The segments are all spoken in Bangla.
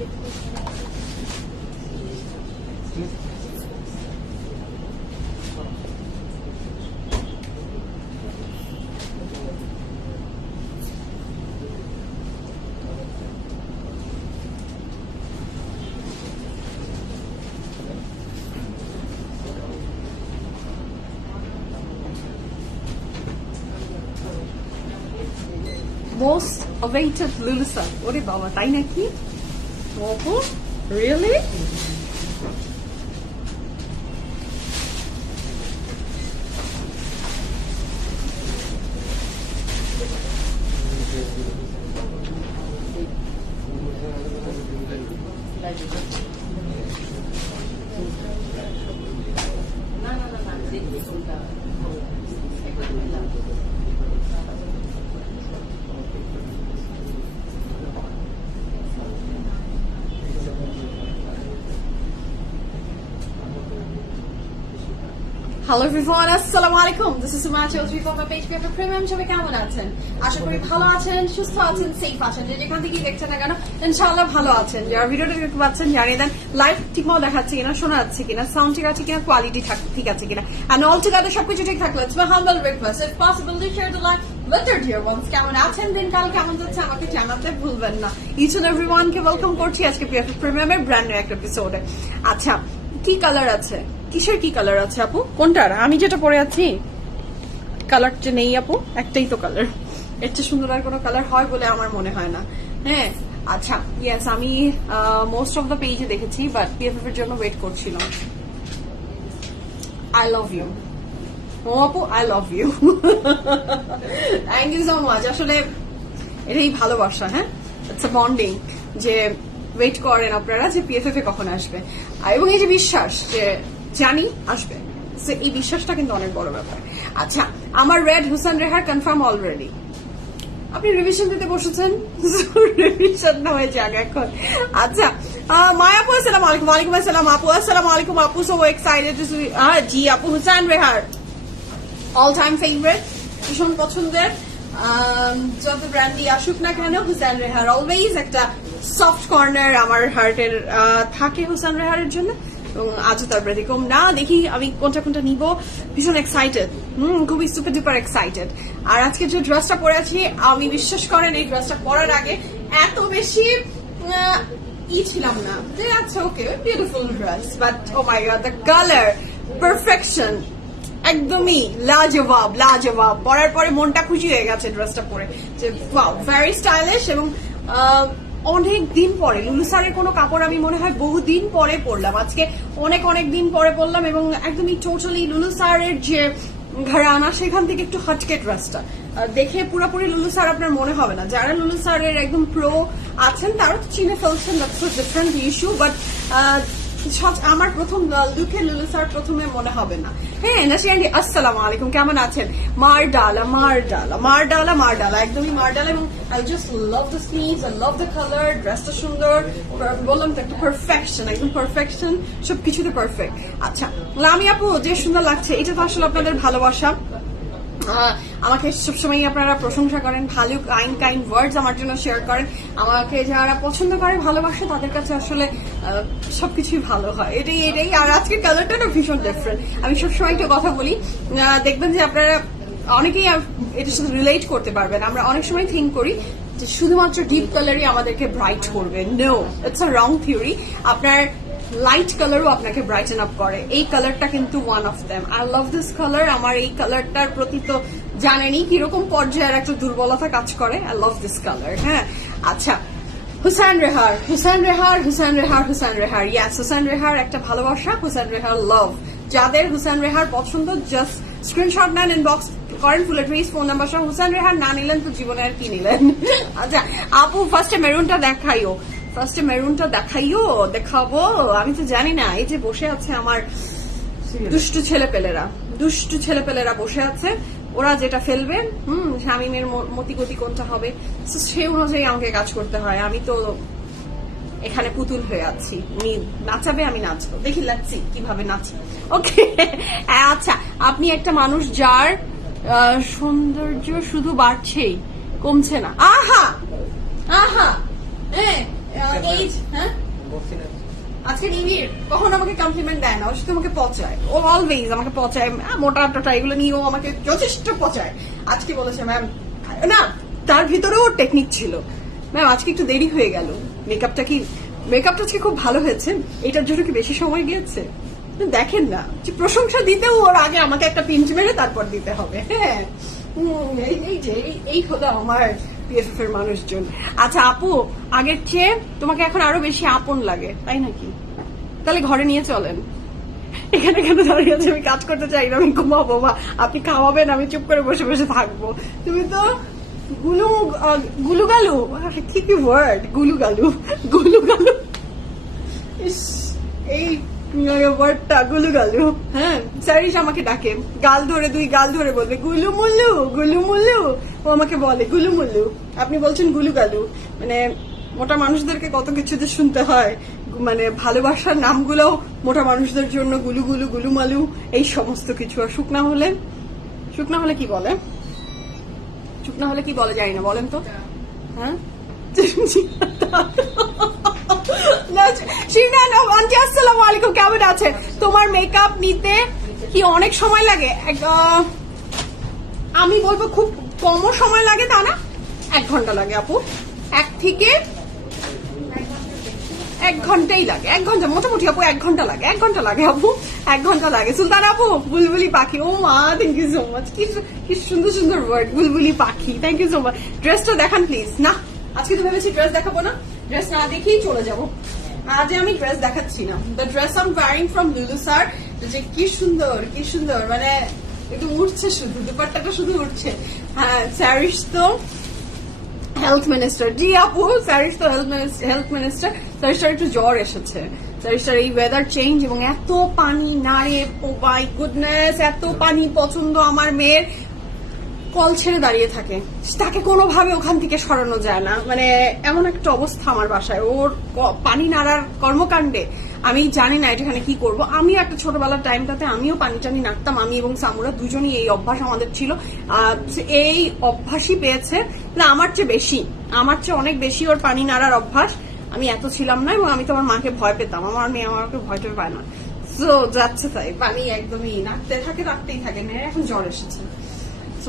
Most awaited Lulusa. ওরে বাবা, তাই নাকি? আপু, really? হ্যালো এভরিওয়ান, আসসালামু আলাইকুম। This is Suma Chowdhury from my page paper premium. সবাই কেমন আছেন? আশা করি ভালো আছেন, সুস্থ আছেন, সেফ আছেন। যেখান থেকে দেখছেন না কেন ইনশাআল্লাহ ভালো আছেন। যারা ভিডিওটা দেখতে পাচ্ছেন জানিয়ে দেন লাইভ ঠিকমতো দেখাচ্ছে কিনা, শোনা যাচ্ছে কিনা, সাউন্ড ঠিক আছে কিনা, কোয়ালিটি ঠিক আছে কিনা, এন্ড অল টুগেদার সবকিছু ঠিক থাকলে it's my humble request if possible to share the live with your dear ones. কেমন আছেন, দিনকাল কেমন যাচ্ছে আমাকে জানাতে ভুলবেন না। ইচ এন্ড এভরিওয়ান কে ওয়েলকাম করছি আজকে পিএফএফ প্রিমিয়ামের ব্র্যান্ড নিউ একটা এপিসোডে। আচ্ছা, কি কালার আছে? কিসের কি কালার আছে আপু? কোনটার? আমি যেটা পরে আছি কালারটা নেই আপু, একটাই তো কালার। এর চেয়ে সুন্দর আর কোনো কালার হয় বলে আমার মনে হয় না। হ্যাঁ, আচ্ছা, ইয়েস, আমি মোস্ট অফ দ্য পেজে দেখেছি, বাট পিএফএফ এর জন্য ওয়েট করছিলাম। আই লাভ ইউ ও আপু, I love you, thank you so much. আসলে এটাই ভালোবাসা। হ্যাঁ, ইটস আ বন্ডিং যে ওয়েট করেন আপনারা যে পিএফএফ এ কখন আসবে, এবং এই যে বিশ্বাস যে জানি আসবে, এই বিশ্বাসটা কিন্তু অনেক বড় ব্যাপার। আচ্ছা, আমার red Hussain Rehar confirm already. আপনি রিভিশন দিতে বসেছেন, রিভিশন না হয়ে যাক এখন। আচ্ছা, মায়াপু আসসালামু আলাইকুম। ওয়ালাইকুম আসসালাম আপু। আসসালামু আলাইকুম আপু, সো এক্সাইটেড টু সি। জি আপু, Hussain Rehar all time favourite, ভীষণ পছন্দের। যত ব্র্যান্ডই আসুক না কেন, হুসেন রেহার অলওয়েজ একটা সফট কর্নার আমার হার্টের থাকে হুসেন রেহারের জন্য, এবং আজও তার ব্যতিক্রম না। দেখি আমি কোনটা কোনটা নিব, ভীষণ এক্সাইটেড, খুবই সুপার ডুপার এক্সাইটেড। আর আজকে যে ড্রেসটা পরে আছি, আমি বিশ্বাস করেন এই ড্রেসটা পরার আগে এত বেশি ছিলাম না যে আচ্ছা okay beautiful dress, but oh my god the colour perfection, একদমই লাজবাব লাজবাব। পরার পরে মনটা খুশি হয়ে গেছে ড্রেসটা পরে, যে ওয়াও, ভেরি স্টাইলিশ। এবং অনেক দিন পরে লুলুসারের কোনো কাপড় আমি মনে হয় বহুদিন পরে পরলাম, আজকে অনেক অনেক দিন পরে পরলাম, এবং একদমই টোটালি লুলুসারের যে ঘরানা সেখান থেকে একটু হটকে ড্রেসটা দেখে পুরোপুরি লুলুসার আপনার মনে হবে না। যারা লুলুসারের একদম প্রো আছেন তারা তো চিনে ফেলছেন, that's a different issue, but আমার প্রথম লুকে লুলুসার প্রথমে মনে হবে না। হ্যাঁ, নাসিয়ান্ডি আসসালামু আলাইকুম, কেমন আছেন? মারডালা মারডালা মারডালা মারডালা, একদমই মারডালা। এবং I just love the sleeves, I love the colour, ড্রেসটা সুন্দর, বললাম তো একটা পারফেকশন, একদম পারফেকশন, সবকিছুতে পারফেক্ট। আচ্ছা, লামি আপু যে সুন্দর লাগছে, এটা তো আসলে আপনাদের ভালোবাসা। আমাকে সবসময় আপনারা প্রশংসা করেন, ভালো কাইন্ড ওয়ার্ডস আমার জন্য শেয়ার করেন। আমাকে যারা পছন্দ করে, ভালোবাসে, তাদের কাছে আসলে সবকিছুই ভালো হয়। এটাই। আর আজকের কালারটা না ভীষণ ডিফারেন্ট। আমি সবসময় একটা কথা বলি, দেখবেন যে আপনারা অনেকেই এটার সাথে রিলেট করতে পারবেন। আমরা অনেক সময় থিঙ্ক করি যে শুধুমাত্র ডিপ কালারই আমাদেরকে ব্রাইট করবে। No, it's a wrong theory. আপনার লাইট কালারও আপনাকে ব্রাইটেন আপ করে, এই কালারটা কিন্তু one of them. I love this colour. আমার এই কালারটার প্রতি তো জানেনই কিরকম পর্যায়ের একটা দুর্বলতা কাজ করে। I love this colour. হ্যাঁ, আচ্ছা, হুসেন রেহার হুসেন রেহার হুসেন রেহার হুসেন রেহার, ইয়াস, হুসেন রেহার একটা ভালোবাসা, হুসেন রেহার লাভ। যাদের হুসেন রেহার পছন্দ জাস্ট স্ক্রিনশট নেন, ইনবক্স করেন ফুল অ্যাড্রেস, ফোন নাম্বার সহ। হুসেন রেহার না নিলেন তো জীবনে আর কি নিলেন? আচ্ছা আপু, ফার্স্টে মেরুনটা দেখাইও, দেখাবো। আমি তো জানি না, এই যে বসে আছে আমার দুষ্টু ছেলেপেলেরা বসে আছে, ওরা যেটা ফেলবে, শামীমের মতিগতি কোনটা হবে, সে অনুযায়ী আমাকে কাজ করতে হয়। আমি তো এখানে পুতুল হয়ে আছি, উনি নাচাবে, আমি নাচবো, দেখি লাগছি কিভাবে নাচি। ওকে, আচ্ছা, আপনি একটা মানুষ যার সৌন্দর্য শুধু বাড়ছেই, কমছে না। আহা আহা, হ্যাঁ, আজকে নিবিড় কখনো আমাকে কমপ্লিমেন্ট দেয় না, ও শুধু আমাকে পচায়, ও অলওয়েজ আমাকে পচায়, মোটা টোটা এগুলো নিয়ে ও আমাকে যথেষ্ট পচায়। আজকে বলেছে ম্যাম, না তার ভিতরেও ওর টেকনিক ছিল, ম্যাম আজকে একটু দেরি হয়ে গেল, মেকআপটা আজকে খুব ভালো হয়েছে, এটার জন্য কি বেশি সময় গিয়েছে? দেখেন না যে প্রশংসা দিতেও ওর আগে আমাকে একটা পিঞ্চ মেরে তারপর দিতে হবে। হ্যাঁ, এই হলো আমার পিএফএফ এর মানুষজন। আচ্ছা আপু, আগের চেয়ে তোমাকে এখন আরো বেশি আপন লাগে, তাই নাকি? তাহলে ঘরে নিয়ে চলেন, এখানে কেন দাঁড়িয়ে আছে? আমি কাজ করতে চাই না, আমি ঘুমাবো, বা আপনি খাওয়াবেন, আমি চুপ করে বসে বসে থাকবো। তুমি তো গুলুগালু, কি ওয়ার্ড, গুলুগালু। এই ওয়ার্ডটা গুলুগালু। হ্যাঁ, স্যারিস আমাকে ডাকে, গাল ধরে বলবে গুলুমুল্লু, ও আমাকে বলে গুলুমুল্লু। আপনি বলছেন গুলুগালু, মানে মোটা মানুষদেরকে কত কিছু যে শুনতে হয়, মানে ভালোবাসার নামগুলো মোটা মানুষদের জন্য গুলুমালু এই সমস্ত কিছু। আর শুকনা হলে কি বলে? শুকনা হলে কি বলে জানি না, বলেন তো। হ্যাঁ, আসসালামু আলাইকুম, কেমন আছে? তোমার মেকআপ নিতে কি অনেক সময় লাগে? আমি বলবো খুব কম সময় লাগে, তা না, 1 ঘন্টা লাগে আপু, 1 থেকে 1 ঘন্টাই লাগে, 1 ঘন্টা মোটামুটি আপু, 1 ঘন্টা লাগে আপু, 1 ঘন্টা লাগে। সুলতান আপু, বুলবুলি পাখি, ও মা, থ্যাংক ইউ সো মাচ, কি সুন্দর সুন্দর ওয়ার্ড, বুলবুলি পাখি, থ্যাংক ইউ সো মাচ। ড্রেসটা দেখান প্লিজ। না, আজকে তো ভেবেছি ড্রেস দেখাবো না, ড্রেস না দেখেই চলে যাবো। আজ আমি ড্রেস দেখাচ্ছি না। The dress I am wearing from Lulu sir, যে কি সুন্দর, মানে একটু উঠছে, শুধু দুপাট্টাটা শুধু উঠছে। হ্যাঁ, স্যারিস তো হেলথ মিনিস্টার, জি আপু, স্যারিস তো হেলথ মিনিস্টার। স্যারিসটার একটু জ্বর এসেছে, স্যারিসটার এই ওয়েদার চেঞ্জ এবং এত পানি নাড়ে, ও মাই গুডনেস, এত পানি পছন্দ আমার মেয়ের, কল ছেড়ে দাঁড়িয়ে থাকে, তাকে কোনোভাবে ওখান থেকে সরানো যায় না, মানে এমন একটা অবস্থা আমার বাসায় ওর পানি নাড়ার কর্মকাণ্ডে। আমি জানি না এখানে কি করব। আমি একটা ছোটবেলার টাইমটাতে আমিও পানি টানি নাড়তাম, আমি এবং সামুরা দুজনই এই অভ্যাস আমাদের ছিল। এই অভ্যাসই পেয়েছে না, আমার চেয়ে অনেক বেশি ওর পানি নাড়ার অভ্যাস। আমি এত ছিলাম না, এবং আমি তো আমার মাকে ভয় পেতাম, আমার মেয়ে আমাকে ভয় টয় পায় না। তো যাচ্ছে তাই, পানি একদমই নাড়তেই থাকে, মেয়ের এখন জ্বর এসেছে,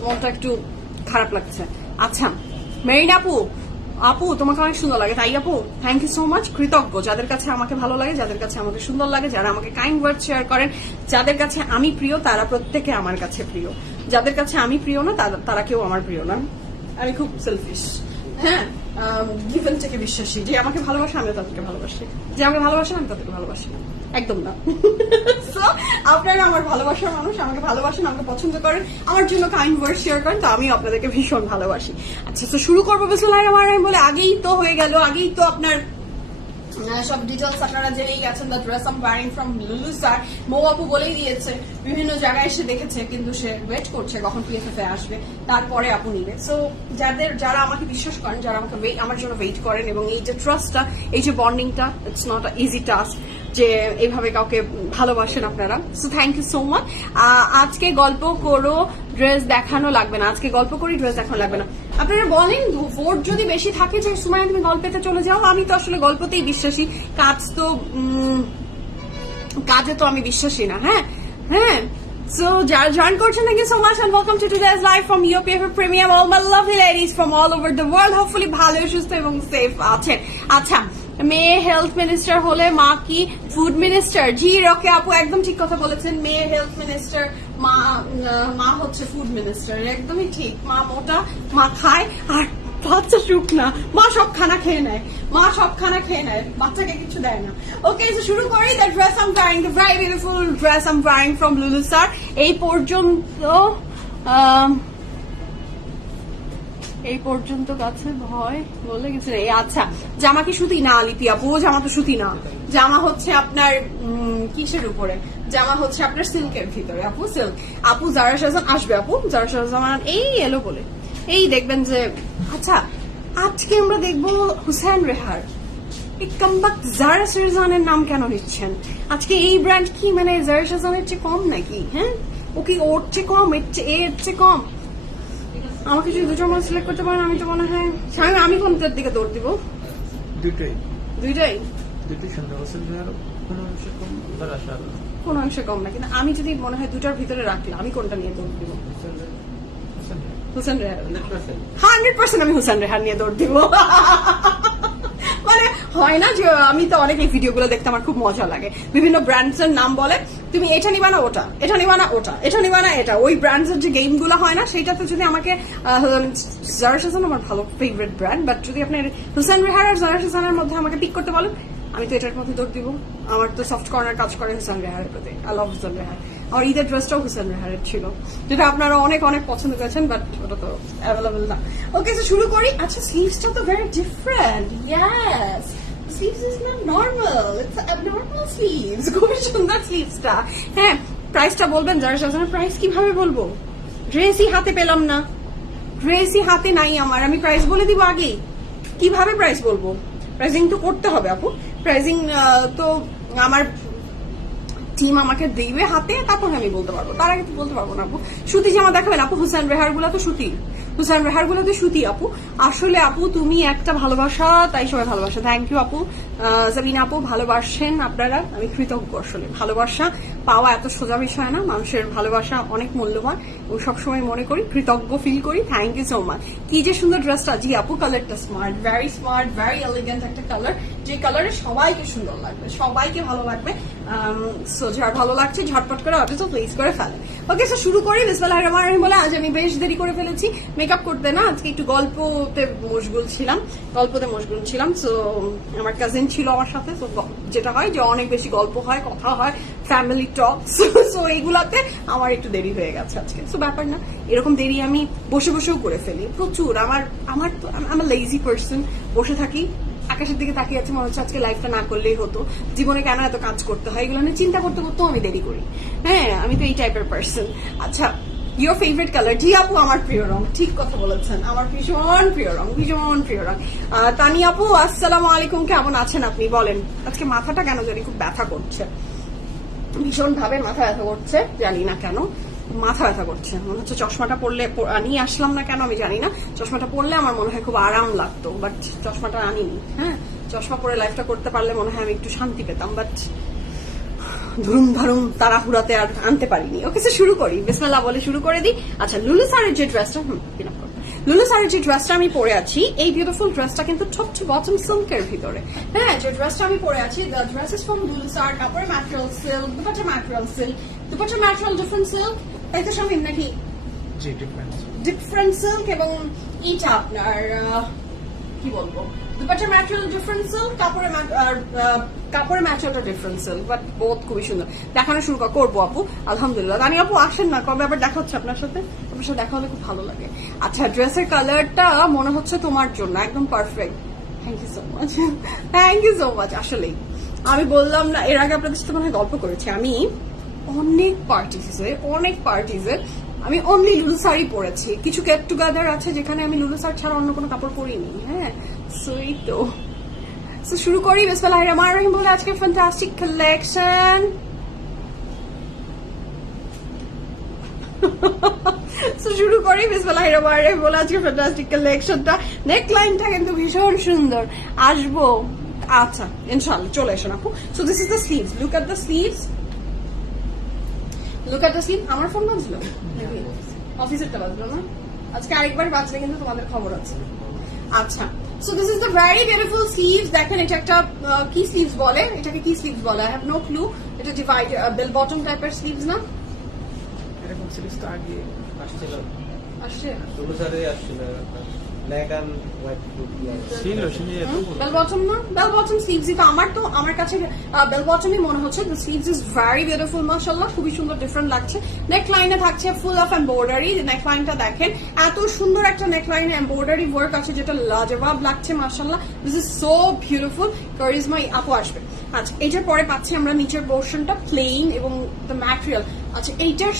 মনটা একটু খারাপ লাগছে। আচ্ছা মেরিন আপু তোমাকে অনেক সুন্দর লাগে, তাই আপু থ্যাংক ইউ সো মাচ। কৃতজ্ঞ যাদের কাছে আমাকে ভালো লাগে, যাদের কাছে আমাকে সুন্দর লাগে, যারা আমাকে কাইন্ড ওয়ার্ড শেয়ার করেন, যাদের কাছে আমি প্রিয় তারা প্রত্যেকে আমার কাছে প্রিয়, যাদের কাছে আমি প্রিয় না তারা কেউ আমার প্রিয় না। আমি খুব সেলফিশ, হ্যাঁ, গিভেন থেকে বিশ্বাসী, যে আমাকে ভালোবাসে আমিও তাদেরকে ভালোবাসি, যে আমাকে ভালোবাসে আমি তাদেরকে ভালোবাসি না, একদম না। আপনারা আমার ভালোবাসার মানুষ, আমাকে ভালোবাসেন, আমাকে পছন্দ করেন, আমার জন্য কাইন্ড ওয়ার্ড শেয়ার করেন, তো আমি আপনাদেরকে ভীষণ ভালোবাসি। আচ্ছা, তো শুরু করবো বিসমিল্লাহির রহমানির রহিম বলে। আগেই তো হয়ে গেল, আগেই তো আপনার সব ডিটেলস আপনারা জেনেই গেছেন। The dress I am wearing from Lulu sir, Mou আপু বলেই দিয়েছে, বিভিন্ন জায়গায় এসে দেখেছে, কিন্তু সে ওয়েট করছে কখন পিএফএফ এ আসবে, তারপরে আপু নিবে। সো যারা আমাকে বিশ্বাস করেন, যারা আমাকে আমার জন্য ওয়েট করেন, এবং এই যে ট্রাস্টটা, এই যে বন্ডিংটা, it's not a easy task যে এইভাবে কাউকে ভালোবাসেন আপনারা। So thank you so much. আজকে গল্প করো, ড্রেস দেখানো লাগবে না, আজকে গল্প করি, ড্রেস দেখানো লাগবে না। আপনারা বলেন ভোট যদি বেশি থাকে যে সুমাইয়া তুমি গল্পেতে চলে যাও, আমি তো আসলে গল্পতেই বিশ্বাসী, কাজে তো আমি বিশ্বাসী না। হ্যাঁ, So, join করছেন, thank you so much and welcome to today's live from your favorite premium, all my lovely ladies from all over the world. Hopefully ভালো, সুস্থ এবং সেফ আছেন। আচ্ছা, মেয়ে হেলথ মিনিস্টার হলে মা কি ফুড মিনিস্টার? জি রকে আপু একদম ঠিক কথা বলেছেন, মেয়ে হেলথ মিনিস্টার, মা হচ্ছে ফুড মিনিস্টার, একদমই ঠিক। মা মোটা, মা খায়, আর বাচ্চা শুকনা, মা সব খানা খেয়ে নেয়, বাচ্চাকে কিছু দেয় না। ওকে, তো শুরু করি। The dress I am wearing, the very beautiful dress I am wearing from Lulu sir. এই পর্যন্ত কাছে ভয় বলে কিছু নেই। আচ্ছা, জামা কি সুতি? না লিপি আপু, জামা তো সুতি না, জামা হচ্ছে আপনার কিসের উপরে? জামা হচ্ছে আপনার সিল্কের ভিতরে আপু, সিল্ক। আপু জারা শাহজাহান আসবে, আপু জারা শাহজাহান এই এলো বলে, এই দেখবেন যে। আচ্ছা, আজকে আমরা দেখবো হুসেন রেহার। এই কমবাক্ট জারা শাহজাহানের নাম কেন নিচ্ছেন আজকে? এই ব্র্যান্ড কি মানে জারা শাহজাহানের চেয়ে কম নাকি? হ্যাঁ, ও কি ওর চেয়ে কম, এর চেয়ে কম? আমাকে যদি দুটো মাস সিলেক্ট করতে পারেন, আমি তো মনে হয় আমি কোনটার দিকে দৌড় দিব? দুইটাই সুন্দর। কোনো অংশ কম বা আশা কোনো অংশে কম না, কিন্তু আমি যদি মনে হয় দুটার ভিতরে রাখলে আমি কোনটা নিয়ে দৌড় দিব? হুসেন রেহান। 100% আমি হুসেন রেহান নিয়ে দৌড় দিব। মানে হয় না যে আমি তো অনেক এই ভিডিও গুলো দেখতে আমার খুব মজা লাগে, বিভিন্ন ব্র্যান্ডস এর নাম বলে, তুমি এটা নিবা না ওটা, এটা নিবা না ওটা, এটা নিবা না এটা, ওই ব্র্যান্ডস এর যে গেম গুলো হয় না, সেইটাতে যদি আমাকে জারা শাহজাহান আমার ভালো ফেভারিট ব্র্যান্ড, বাট যদি আপনি হুসেন রেহান আর জারা শাহজাহানের মধ্যে আমাকে পিক করতে বলেন, আমি তো এটার মধ্যে দৌড় দিব। আমার তো সফট কর্নার কাজ করে হুসেন রেহানের প্রতি। I love Hussain Rehan. আর ঈদের ড্রেসটাও হুসেন রেহানের ছিল, যেটা আপনারা অনেক অনেক পছন্দ করেছেন, বাট ওটা তো অ্যাভেলেবল না। ওকে, তো শুরু করি। আচ্ছা, স্লিভসটা তো very different. Yes, sleeves is not normal, it's abnormal sleeves. খুবই সুন্দর স্লিভসটা। হ্যাঁ, প্রাইসটা বলবেন যারা শাহজাহানের প্রাইস কিভাবে বলবো? ড্রেসই হাতে পেলাম না, ড্রেসই হাতে নাই আমার, আমি প্রাইস বলে দিব আগে? কিভাবে প্রাইস বলবো? প্রাইজিং তো করতে হবে আপু, প্রাইজিং তো আমার টিম আমাকে দিবে হাতে, তারপর আমি বলতে পারবো, তার আগে তো বলতে পারবো না আপু। সুতি জামা দেখাবেন আপু? হুসেন রেহার গুলা তো সুতি, হুসেন রেহার গুলা তো সুতি আপু। আসলে আপু তুমি একটা ভালোবাসা, তাই সবাই ভালোবাসা। থ্যাংক ইউ আপু, জামিন আপু, ভালোবাসেন আপনারা, আমি কৃতজ্ঞ। আসলে ভালোবাসা পাওয়া এত সোজা বিষয় না, মানুষের ভালোবাসা অনেক মূল্যবান, ও সবসময় মনে করি, কৃতজ্ঞ ফিল করি। Thank you so much. কি যে সুন্দর ড্রেসটা। জি আপু, কালারটা স্মার্ট, ভেরি এলিগেন্ট একটা কালার, যে কালারে সবাইকে সুন্দর লাগবে, সবাইকে ভালো লাগবে। সো যার ভালো লাগছে ঝটপট করে অর্ডার তো প্লেস করে ফেলে। ওকে, সো শুরু করি। বিসমিল্লাহির রহমানির রহিম বলে আজ আমি বেশ দেরি করে ফেলেছি মেকআপ করতে, না আজকে একটু গল্পতে মশগুল ছিলাম। সো আমার কাজিন ছিল আমার সাথে, তো যেটা হয় যে অনেক বেশি গল্প হয়, কথা হয়, ফ্যামিলি টক, সো এইগুলাতে আমার একটু দেরি হয়ে গেছে আজকে। সো ব্যাপার না, এরকম দেরি আমি বসে বসেও করে ফেলি প্রচুর। আমার তো আমি লেজি পার্সন, বসে থাকি, আকাশের দিকে তাকিয়ে আছে, মনে হচ্ছে আজকে লাইফটা না করলেই হতো, জীবনে কেন এত কাজ করতে হয়, এগুলো নিয়ে চিন্তা করতে করতেও আমি দেরি করি। হ্যাঁ, আমি তো এই টাইপের পার্সন। আচ্ছা, ইয়োর ফেভারিট কালার? জি আপু, আমার প্রিয় রং, ঠিক কথা বলেছেন, আমার ভীষণ প্রিয় রং, ভীষণ প্রিয় রং। তানি আপু, আসসালামু আলাইকুম, কেমন আছেন আপনি? বলেন। আজকে মাথাটা কেন জানি খুব ব্যথা করছে, ভীষণ ভাবে মাথা ব্যথা করছে, জানি না কেন মাথা ব্যথা করছে। মনে হচ্ছে চশমাটা পরলে, নিয়ে আসলাম না কেন আমি জানি না, চশমাটা পরলে আমার মনে হয় খুব আরাম লাগতো, বাট চশমাটা আনিনি। হ্যাঁ, চশমা পরে লাইফটা করতে পারলে মনে হয় আমি একটু শান্তি পেতাম, বাট ধরুম ধারুম তাড়াহুড়াতে আর আনতে পারিনি। ওকে, শুরু করি, বিসমিল্লাহ বলে শুরু করে দিই। আচ্ছা, লুলু স্যারের যে ড্রেসটা, লুলু স্যারের যে ড্রেসটা আমি পরে আছি, এই বিউটিফুল ড্রেসটা কিন্তু ছোট বটম সিল্কের ভিতরে। হ্যাঁ, যে ড্রেসটা আমি পরে আছি, the dress is from Lulu sir, কাপড় material silk, dupatta material silk, dupatta material different silk, তাই তো শামিম নাকি? জি, ডিফারেন্ট সিল্ক, এবং এটা আপনার কি বলবো, দুপাট্টা ম্যাটেরিয়াল ডিফারেন্ট সিল্ক, কাপড়ের ম্যাটেরিয়ালটা ডিফারেন্ট সিল্ক, বাট বোথ খুবই সুন্দর। দেখানো শুরু করবো আপু, আলহামদুলিল্লাহ। রানী আপু আসেন না, কবে আবার দেখা হচ্ছে আপনার সাথে? আপনার সাথে দেখা হলে খুব ভালো লাগে। আচ্ছা, ড্রেসের কালারটা মনে হচ্ছে তোমার জন্য একদম perfect. Thank you so much, thank you so much. আসলেই আমি বললাম না, এর আগে আপনাদের সাথে মনে হয় গল্প করেছি, আমি অনেক পার্টিজে আমি অনলি লুলু শাড়ি পরেছি। কিছু গেট টুগেদার আছে যেখানে আমি লুলু শাড়ি ছাড়া অন্য কোনো কাপড় পরিনি। হ্যাঁ, সুই তো শুরু করি। বিসমিল্লাহির রহমানির রহিম বলে আজকে ফ্যান্টাস্টিক কালেকশন। শুরু করি, বিসমিল্লাহির রহমানির রহিম বলে আজকে ফ্যান্টাস্টিক কালেকশনটা। নেক লাইনটা কিন্তু ভীষণ সুন্দর, আসবো। আচ্ছা, ইনশাআল্লাহ চলে এসো আপু। So this is the sleeves, look at the sleeves, look at the sleeve. আমার ফোন বাজলো, অফিসেরটা বাজলো না, আজকে আরেকবার বাজলে কিন্তু তোমাদের খবর আছে। আচ্ছা, so this is the very beautiful sleeves. দেখেন, এটা একটা কি স্লিভস বলে, এটাকে কি স্লিভস বলে, আই হ্যাভ নো ক্লু। এটা ডিভাইড বেল বটম টাইপের স্লিভস না? এরকম সিরিজ তো আগে আসছিল, আসছে ব্ল্যাক এন্ড হোয়াইট ছিল, বেল বটম না, বেল বটম স্লিভস। তো আমার কাছে বেল বটমই মনে হচ্ছে। The sleeves is very beautiful, মাশাআল্লাহ, খুবই সুন্দর, ডিফারেন্ট লাগছে। নেক লাইনে থাকছে ফুল অফ এমব্রয়ডারি। নেক লাইনটা দেখেন, এত সুন্দর একটা নেক লাইনে এমব্রয়ডারি ওয়ার্ক আছে, যেটা লাজবাব লাগছে, মাশাআল্লাহ। This is so beautiful. Charisma আপু আসবে। আচ্ছা, এইটার পরে পাচ্ছি আমরা নিচের পোর্শনটা প্লেন এবং দ্য ম্যাটেরিয়াল। আচ্ছা, এইটার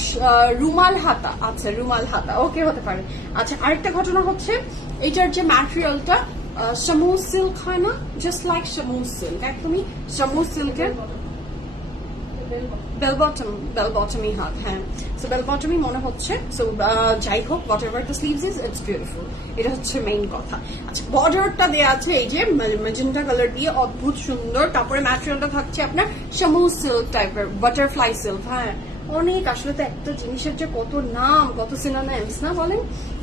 রুমাল হাতা। আচ্ছা, রুমাল হাতা, ওকে, হতে পারে। আচ্ছা, আরেকটা ঘটনা হচ্ছে, এইটার যে ম্যাটেরিয়ালটা শামুজ সিল্ক হয় না, জাস্ট লাইক শামুজ সিল্ক, একদমই শামুজ সিল্কের। বেল বটমই হাত, হ্যাঁ। সো বেল বটমই মনে হচ্ছে। সো যাই হোক, what ever the sleeves is, it's beautiful. এটা হচ্ছে মেইন কথা। আচ্ছা, বর্ডারটা দেওয়া আছে এই যে ম্যাজেন্টা কালার দিয়ে, অদ্ভুত সুন্দর। তারপরে ম্যাটেরিয়ালটা থাকছে আপনার শামু সিল্ক টাইপের, বাটারফ্লাই সিল্ক। হ্যাঁ, অনেক, আসলে তো একটা জিনিসের যে কত নাম, কত সিনোনিমস না বলেন।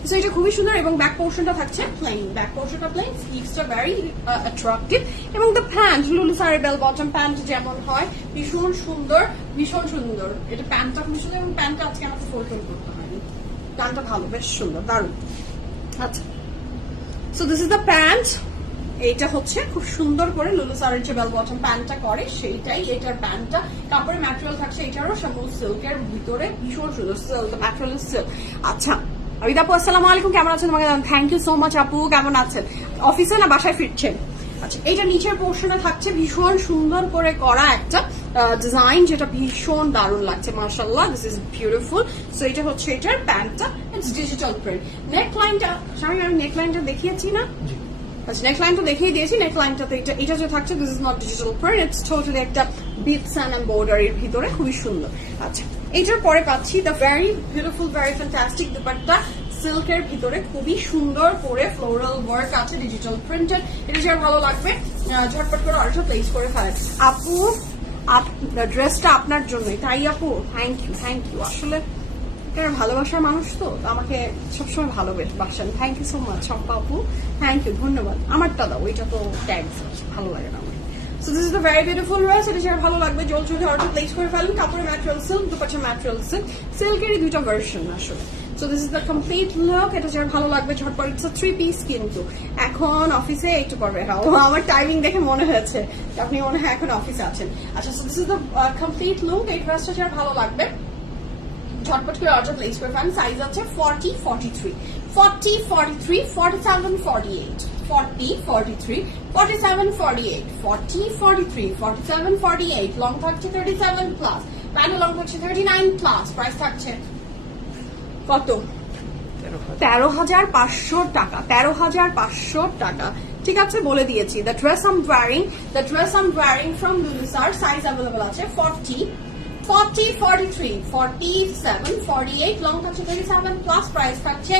সো এটা খুবই সুন্দর। এবং ব্যাক পোর্শনটা থাকছে প্লেন, ব্যাক পোর্শনটা প্লেন, স্লিভসটা ভেরি অ্যাট্রাক্টিভ। এবং দ্য প্যান্ট, লুলু সারি বেল বটম প্যান্ট যেমন হয়, ভীষণ সুন্দর, ভীষণ সুন্দর। এটা প্যান্টটা খুবই সুন্দর, এবং প্যান্টটা আজকে আমাকে ফোল্ড করতে হয়নি। প্যান্টটা ভালো, বেশ সুন্দর, দারুণ। আচ্ছা, so this is the pant. এইটা হচ্ছে খুব সুন্দর করে লুলু সারির যে বেল বটম প্যান্টটা করে সেইটাই এটার প্যান্টটা। কাপড়ের ম্যাটেরিয়াল থাকছে এটারও শামু সিল্কের ভিতরে, ভীষণ সুন্দর সিল্ক, ম্যাটেরিয়াল সিল্ক। আচ্ছা, আবিদ আপু আসসালামু আলাইকুম, কেমন আছেন? তোমাকে থ্যাংক ইউ সো মাচ আপু, কেমন আছেন? অফিসে না বাসায় ফিরছেন? আচ্ছা, এইটা নিচের পোর্শনে থাকছে ভীষণ সুন্দর করে করা একটা ডিজাইন, যেটা ভীষণ দারুণ লাগছে, মাশাআল্লাহ, দিস ইজ বিউটিফুল। সো এটা হচ্ছে এটার প্যান্টটা, ইটস ডিজিটাল প্রিন্ট। নেক লাইনটা, আমি নেক লাইনটা দেখিয়েছি না? আচ্ছা, নেক লাইনটা দেখিয়ে দিয়েছি। নেক লাইনটাতে এটা যে থাকছে, this is not digital print, it's totally একটা বিটস এন্ড এমব্রয়ডারির ভিতরে, খুবই সুন্দর। আচ্ছা, এটার পরে পাচ্ছি the very beautiful, very fantastic dupatta, সিল্কের ভিতরে খুবই সুন্দর করে ফ্লোরাল ওয়ার্ক আছে, ডিজিটাল প্রিন্টেড। এটা যার ভালো লাগবে ঝটপট করে অর্ডারটা প্লেস করে ফেলেন। আপু, ড্রেসটা আপনার জন্যই, তাই আপু? Thank you, thank you. আসলে ভালোবাসার মানুষ তো আমাকে সবসময় ভালোবাসেন। Thank you so much Shampa আপু, থ্যাংক ইউ, ধন্যবাদ। আমারটা দাও, ওইটা তো ট্যাগ ভালো লাগে না আমার। So this is the very beautiful dress. এটা যারা ভালো লাগবে জলদি অর্ডার প্লেস করে ফেলেন। কাপড়ের ম্যাটেরিয়াল সিল্ক, দুপাশে ম্যাটেরিয়াল সিল্ক, সিল্কেরই দুইটা ভার্সন আসলে। So this is the complete look. এটা যারা ভালো লাগবে ঝটপট, ইটস আ 3 পিস কিন্তু। এখন অফিসে একটু পরে, হ্যাঁ, আমার টাইমিং দেখে মনে হয়েছে আপনি মনে হয় এখন অফিসে আছেন। আচ্ছা, so this is the complete look. এই ড্রেসটা যারা ভালো লাগবে ঝটপট করে অর্ডার প্লেস করে ফেলেন। সাইজ আছে 40, 43, 40, 43, 47, 48, 40, 43, 47, 48, 40, 43, 47, 48, লং থাকছে 37 প্লাস, প্যান্ট লং থাকছে 39 প্লাস। প্রাইস থাকছে কত? 13,500 টাকা, 13,500 টাকা। ঠিক আছে, বলে দিয়েছি। The dress I am wearing from Lulusar, size available আছে 40, 43, 47, 48, লং থাকছে 37 প্লাস। প্রাইস থাকছে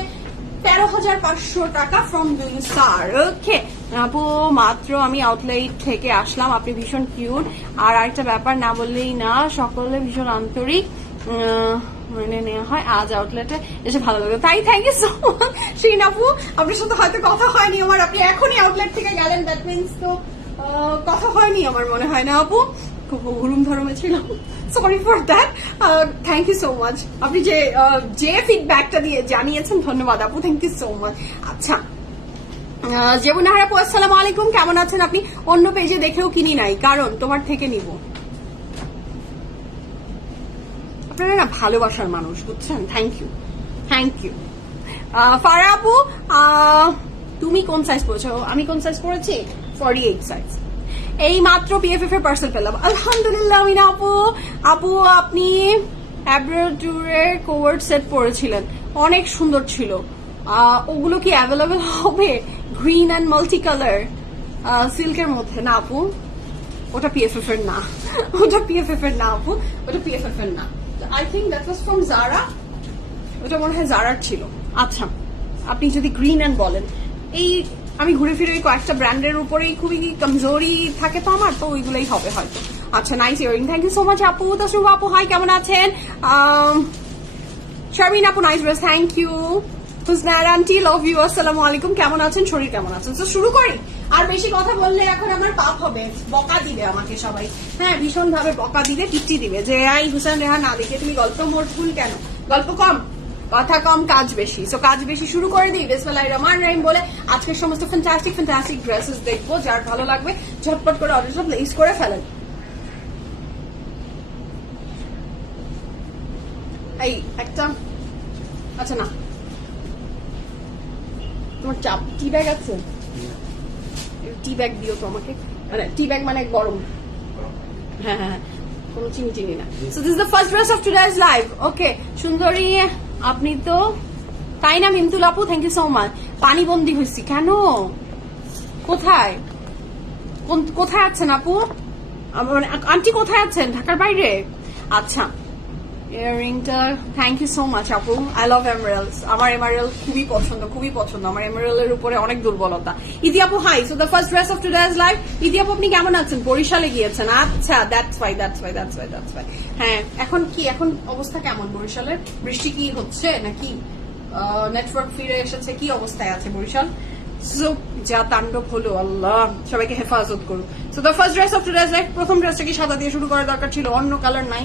13,500 টাকা ফ্রম লুলুসার। ওকে আপু, মাত্র আমি আউটলেট থেকে আসলাম, আপনি ভীষণ কিউট। আর আরেকটা ব্যাপার না বললেই না, সকলে ভীষণ আন্তরিক, মানে নেওয়া হয়। আজ আউটলেটে এসে ভালো লাগলো, তাই থ্যাংক ইউ সো মাচ শ্রীন আপু। আপনার সাথে হয়তো কথা হয়নি আমার, আপনি এখনই আউটলেট থেকে গেলেন, দ্যাট মিনস তো কথা হয়নি আমার মনে হয় না আপু, খুব হুরুম ধরমে ছিলাম, sorry for that. Thank you so much. আপনি যে ফিডব্যাকটা দিয়ে জানিয়েছেন, ধন্যবাদ আপু, থ্যাংক ইউ সো মাচ। আচ্ছা, জেবুনাহার আপু আসসালামু আলাইকুম, কেমন আছেন আপনি? অন্য পেজে দেখেও কিনি নাই, কারণ তোমার থেকে নিব। আপনারা না ভালোবাসার মানুষ, বুঝছেন? Thank you, thank you. Farah আপু, তুমি কোন সাইজ পড়েছো? আমি কোন সাইজ পড়েছি? 48 সাইজ। এই মাত্র পিএফএফ এর পার্সেল পেলাম, আলহামদুলিল্লাহ। মিনা আপু, আপনি অ্যাব্রোডুরের কোভার্ট সেট পরেছিলেন, অনেক সুন্দর ছিল। ওগুলো কি অ্যাভেলেবেল হবে? গ্রিন অ্যান্ড মাল্টি কালার সিল্কের মধ্যে? না আপু, ওটা পিএফএফ এর না, ওটা পিএফএফ এর না আপু, ওটা পিএফএফ এর না। I think that was from Zara, ওটা মনে হয় জারার ছিল। আচ্ছা, আপনি যদি গ্রিন অ্যান্ড বলেন, এই আমি ঘুরে ফিরে কয়েকটা ব্র্যান্ডের উপরেই খুবই কমজোরি থাকে তো আমার, তো ওইগুলোই হবে হয়তো। আচ্ছা, nice earring, thank you so much আপু। তাসরুফ আপু, হাই, কেমন আছেন? শারমিন আপু, নাইস ড্রেস, থ্যাংক ইউ। হুসনার আন্টি, লাভ ইউ, আসসালামু আলাইকুম, কেমন আছেন? শরীর কেমন আছেন? তো শুরু করি। আর বেশি কথা বললে এখন আমার পাপ হবে, বকা দিবে আমাকে সবাই, হ্যাঁ, ভীষণ ভাবে বকা দিবে, টিপটি দিবে যে এই হুসেন রেহা না দেখে তুমি গল্প মোটফুল কেন? গল্প কম, কথা কম, কাজ বেশি। সো কাজ বেশি শুরু করে দিই বিসমিল্লাহির রহমানির রহিম বলে। আজকের সমস্ত ফ্যান্টাস্টিক ড্রেসেস দেখবো, যার ভালো লাগবে ঝটপট করে অর্ডারটা প্লেস করে ফেলেন। এই একটা, আচ্ছা না, তোমার চাপ টি ব্যাগ আছে? টি ব্যাগ দিও তো আমাকে, মানে টি ব্যাগ মানে গরম, হ্যাঁ হ্যাঁ, কোনো চিনি না। So this is the first dress of today's live. Okay সুন্দরী, আপনি তো তাই না মিমতুল আপু, থ্যাংক ইউ সো মাচ। পানিবন্দী হয়েছি কেন? কোথায় কোথায় আছেন আপু? আন্টি কোথায় আছেন? ঢাকার বাইরে? আচ্ছা, ইয়াররিংটা থ্যাংক ইউ সো মাচ আপু, আই লাভ এমারেলস। আমার এমারেল খুবই পছন্দ, খুবই পছন্দ। আমার এমারেলের উপরে অনেক দুর্বলতা। ইদি আপু hi, so the first dress of today's live. Idi আপু আপনি কেমন আছেন? বরিশালে গিয়েছেন, আচ্ছা, দ্যাটস ওয়াই। হ্যাঁ, এখন অবস্থা কেমন বরিশালের? বৃষ্টি কি হচ্ছে নাকি নেটওয়ার্ক ফিরে এসেছে? কি অবস্থায় আছে বরিশাল? সো যা তাণ্ডব হলো, আল্লাহ সবাইকে হেফাজত করুন। So the first dress of today's live, প্রথম ড্রেসটা কি সাদা দিয়ে শুরু করার দরকার ছিল? অন্য কালার নাই?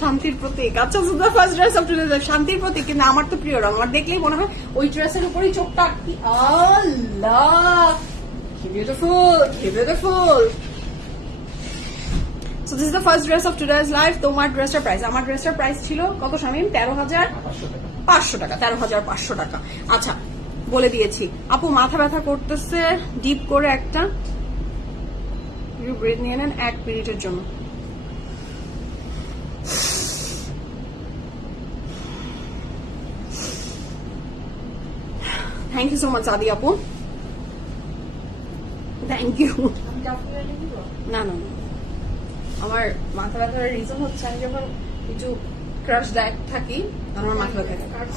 শান্তির প্রতীক। আচ্ছা, the first dress of today's live শান্তির প্রতীক, কিন্তু আমার তো প্রিয় রং। আমার দেখলেই মনে হয় ওই ড্রেসের উপরেই চোখটা কি, আল্লাহ কি বিউটিফুল, কি beautiful. So this is the first dress of today's live. তোমার ড্রেসটার প্রাইস, আমার ড্রেসটার প্রাইস ছিল কত শামিম? 13,500 টাকা। 13,500 টাকা। আচ্ছা, বলে দিয়েছি। আপু মাথা ব্যথা করতেছে, ডিপ করে একটা ব্রেথ নিয়ে নেন 1 মিনিটের জন্য। থ্যাংক ইউ সো মাচ আদি আপু, থ্যাংক ইউ। না না না, আমার মাথা ব্যথার রিজন হচ্ছে আমি যখন একটু ক্রাশ ডায়েট থাকি আমার মাথা ব্যথা থাকে।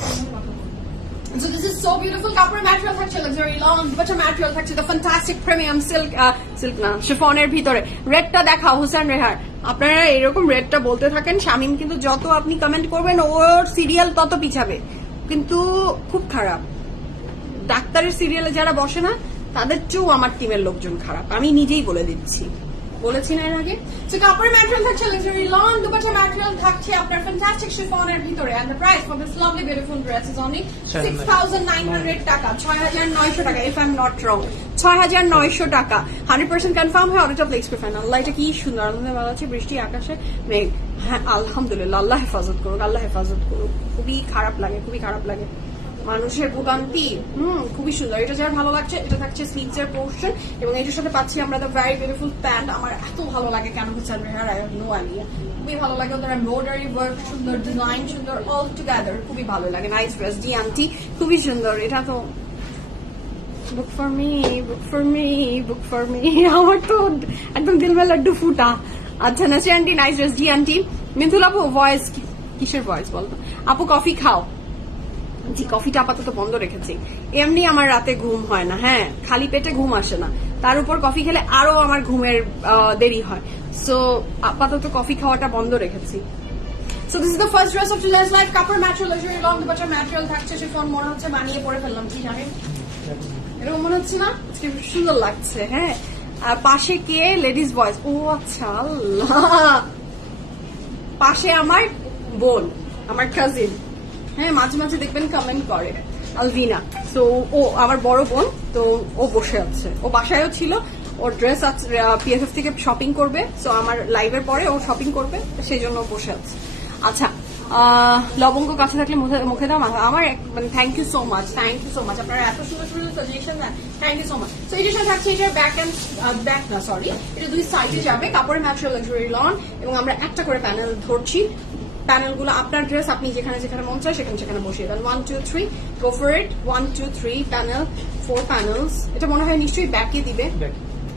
So this is so beautiful. কাপড়ের ম্যাটেরিয়াল থাকছে লাক্সারি লং বাটার ম্যাটেরিয়াল থাকছে, দ্য ফ্যান্টাস্টিক প্রিমিয়াম সিল্ক না শিফনের ভিতরে। রেডটা দেখাও হুসেন রেহার। আপনারা এরকম রেডটা বলতে থাকেন, শামিম কিন্তু যত আপনি কমেন্ট করবেন ওর সিরিয়াল তত পিছাবে, কিন্তু খুব খারাপ। ডাক্তারের সিরিয়ালে যারা বসে না তাদের চেয়েও আমার টিমের লোকজন খারাপ, আমি নিজেই বলে দিচ্ছি, বলেছি না এর আগে। তো কাপড়ের ম্যাটেরিয়াল থাকছে লাক্সারি লং দুপাট্টার ম্যাটেরিয়াল থাকছে আপনার ফ্যান্টাস্টিক শিফনের ভিতরে, and the price for this lovely beautiful dress is only 6,900 টাকা, 6,900 টাকা, if I am not wrong, 6,900 টাকা। 100% কনফার্ম হয় অর্ডারটা প্লেস করে ফেলেন। আল্লাহ, এটা কি সুন্দর, আনন্দে ভালো আছে, বৃষ্টি আকাশে মেঘ। হ্যাঁ আলহামদুলিল্লাহ, আল্লাহ হেফাজত করুক, আল্লাহ হেফাজত করুক। খুবই খারাপ লাগে, খুবই খারাপ লাগে মানুষের ভোগান্তি। খুবই সুন্দর। এটা যার ভালো লাগছে, এটা থাকছে স্লিভস এর পোর্শন, এবং এটার সাথে পাচ্ছি আমরা দ্য ভেরি বিউটিফুল প্যান্ট। আমার এত ভালো লাগে কেন হচ্ছে Rehar, I have no idea. খুবই ভালো লাগে, ওদের এমব্রয়ডারি ওয়ার্ক সুন্দর, ডিজাইন সুন্দর, অল টুগেদার খুবই ভালো লাগে। নাইস ড্রেস ডি আন্টি, খুবই সুন্দর। এটা তো book for me, book for me, book for me. আমার তো একদম দিল মে লাড্ডু ফুটা। আচ্ছা নাসি আন্টি, নাইস ড্রেস ডি আন্টি। মিথুল আপু ভয়েস, কিসের ভয়েস বলতো? আপু কফি খাও। জি, কফিটা আপাতত বন্ধ রেখেছি। এমনি আমার রাতে ঘুম হয় না, হ্যাঁ খালি পেটে ঘুম আসে না, তার উপর কফি খেলে আরো আমার ঘুমের দেরি হয়। সো আপাতত কফি খাওয়াটা বন্ধ রেখেছি। So this is the first dress of today's live. কাপড় ম্যাটেরিয়াল লাক্সারি লং দুপাট্টার ম্যাটেরিয়াল থাকছে শিফন। মনে হচ্ছে বানিয়ে পরে ফেললাম, কি জানেন এরকম মনে হচ্ছে না? সুন্দর লাগছে। হ্যাঁ, আর পাশে কে? Ladies voice. ও আচ্ছা, আল্লাহ, পাশে আমার বোন, আমার কাজিন। হ্যাঁ, মাঝে মাঝে দেখবেন কমেন্ট করে, আলভিনা। তো ও আমার বড় বোন, তো ও বসে আছে, ও বাসায়ও ছিল, ওর ড্রেস পিএফএফ থেকে শপিং করবে, তো আমার লাইভের পরে ও শপিং করবে, সেই জন্য বসে আছে। আচ্ছা, লবঙ্গ কাছে থাকলে মুখে দাও মাথা। আমার মানে thank you so much, thank you so much, আপনারা এত সুন্দর সুন্দর সাজেশন দেন, থ্যাংক ইউ সো মাচ। তো এটার সাথে থাকছে এটার ব্যাক অ্যান্ড ব্যাক না সরি, এটা দুই সাইডে যাবে, কাপড়ের ম্যাটেরিয়াল লাক্সারি লন, এবং আমরা একটা করে প্যানেল ধরছি। প্যানেলগুলো আপনার ড্রেস আপনি যেখানে যেখানে মন চায় সেখানে সেখানে বসিয়ে দেন। 1 2 3 go for it. 1 2 3 panel, 4 panels. এটা মনে হয় নিশ্চয়ই ব্যাকে দিবে,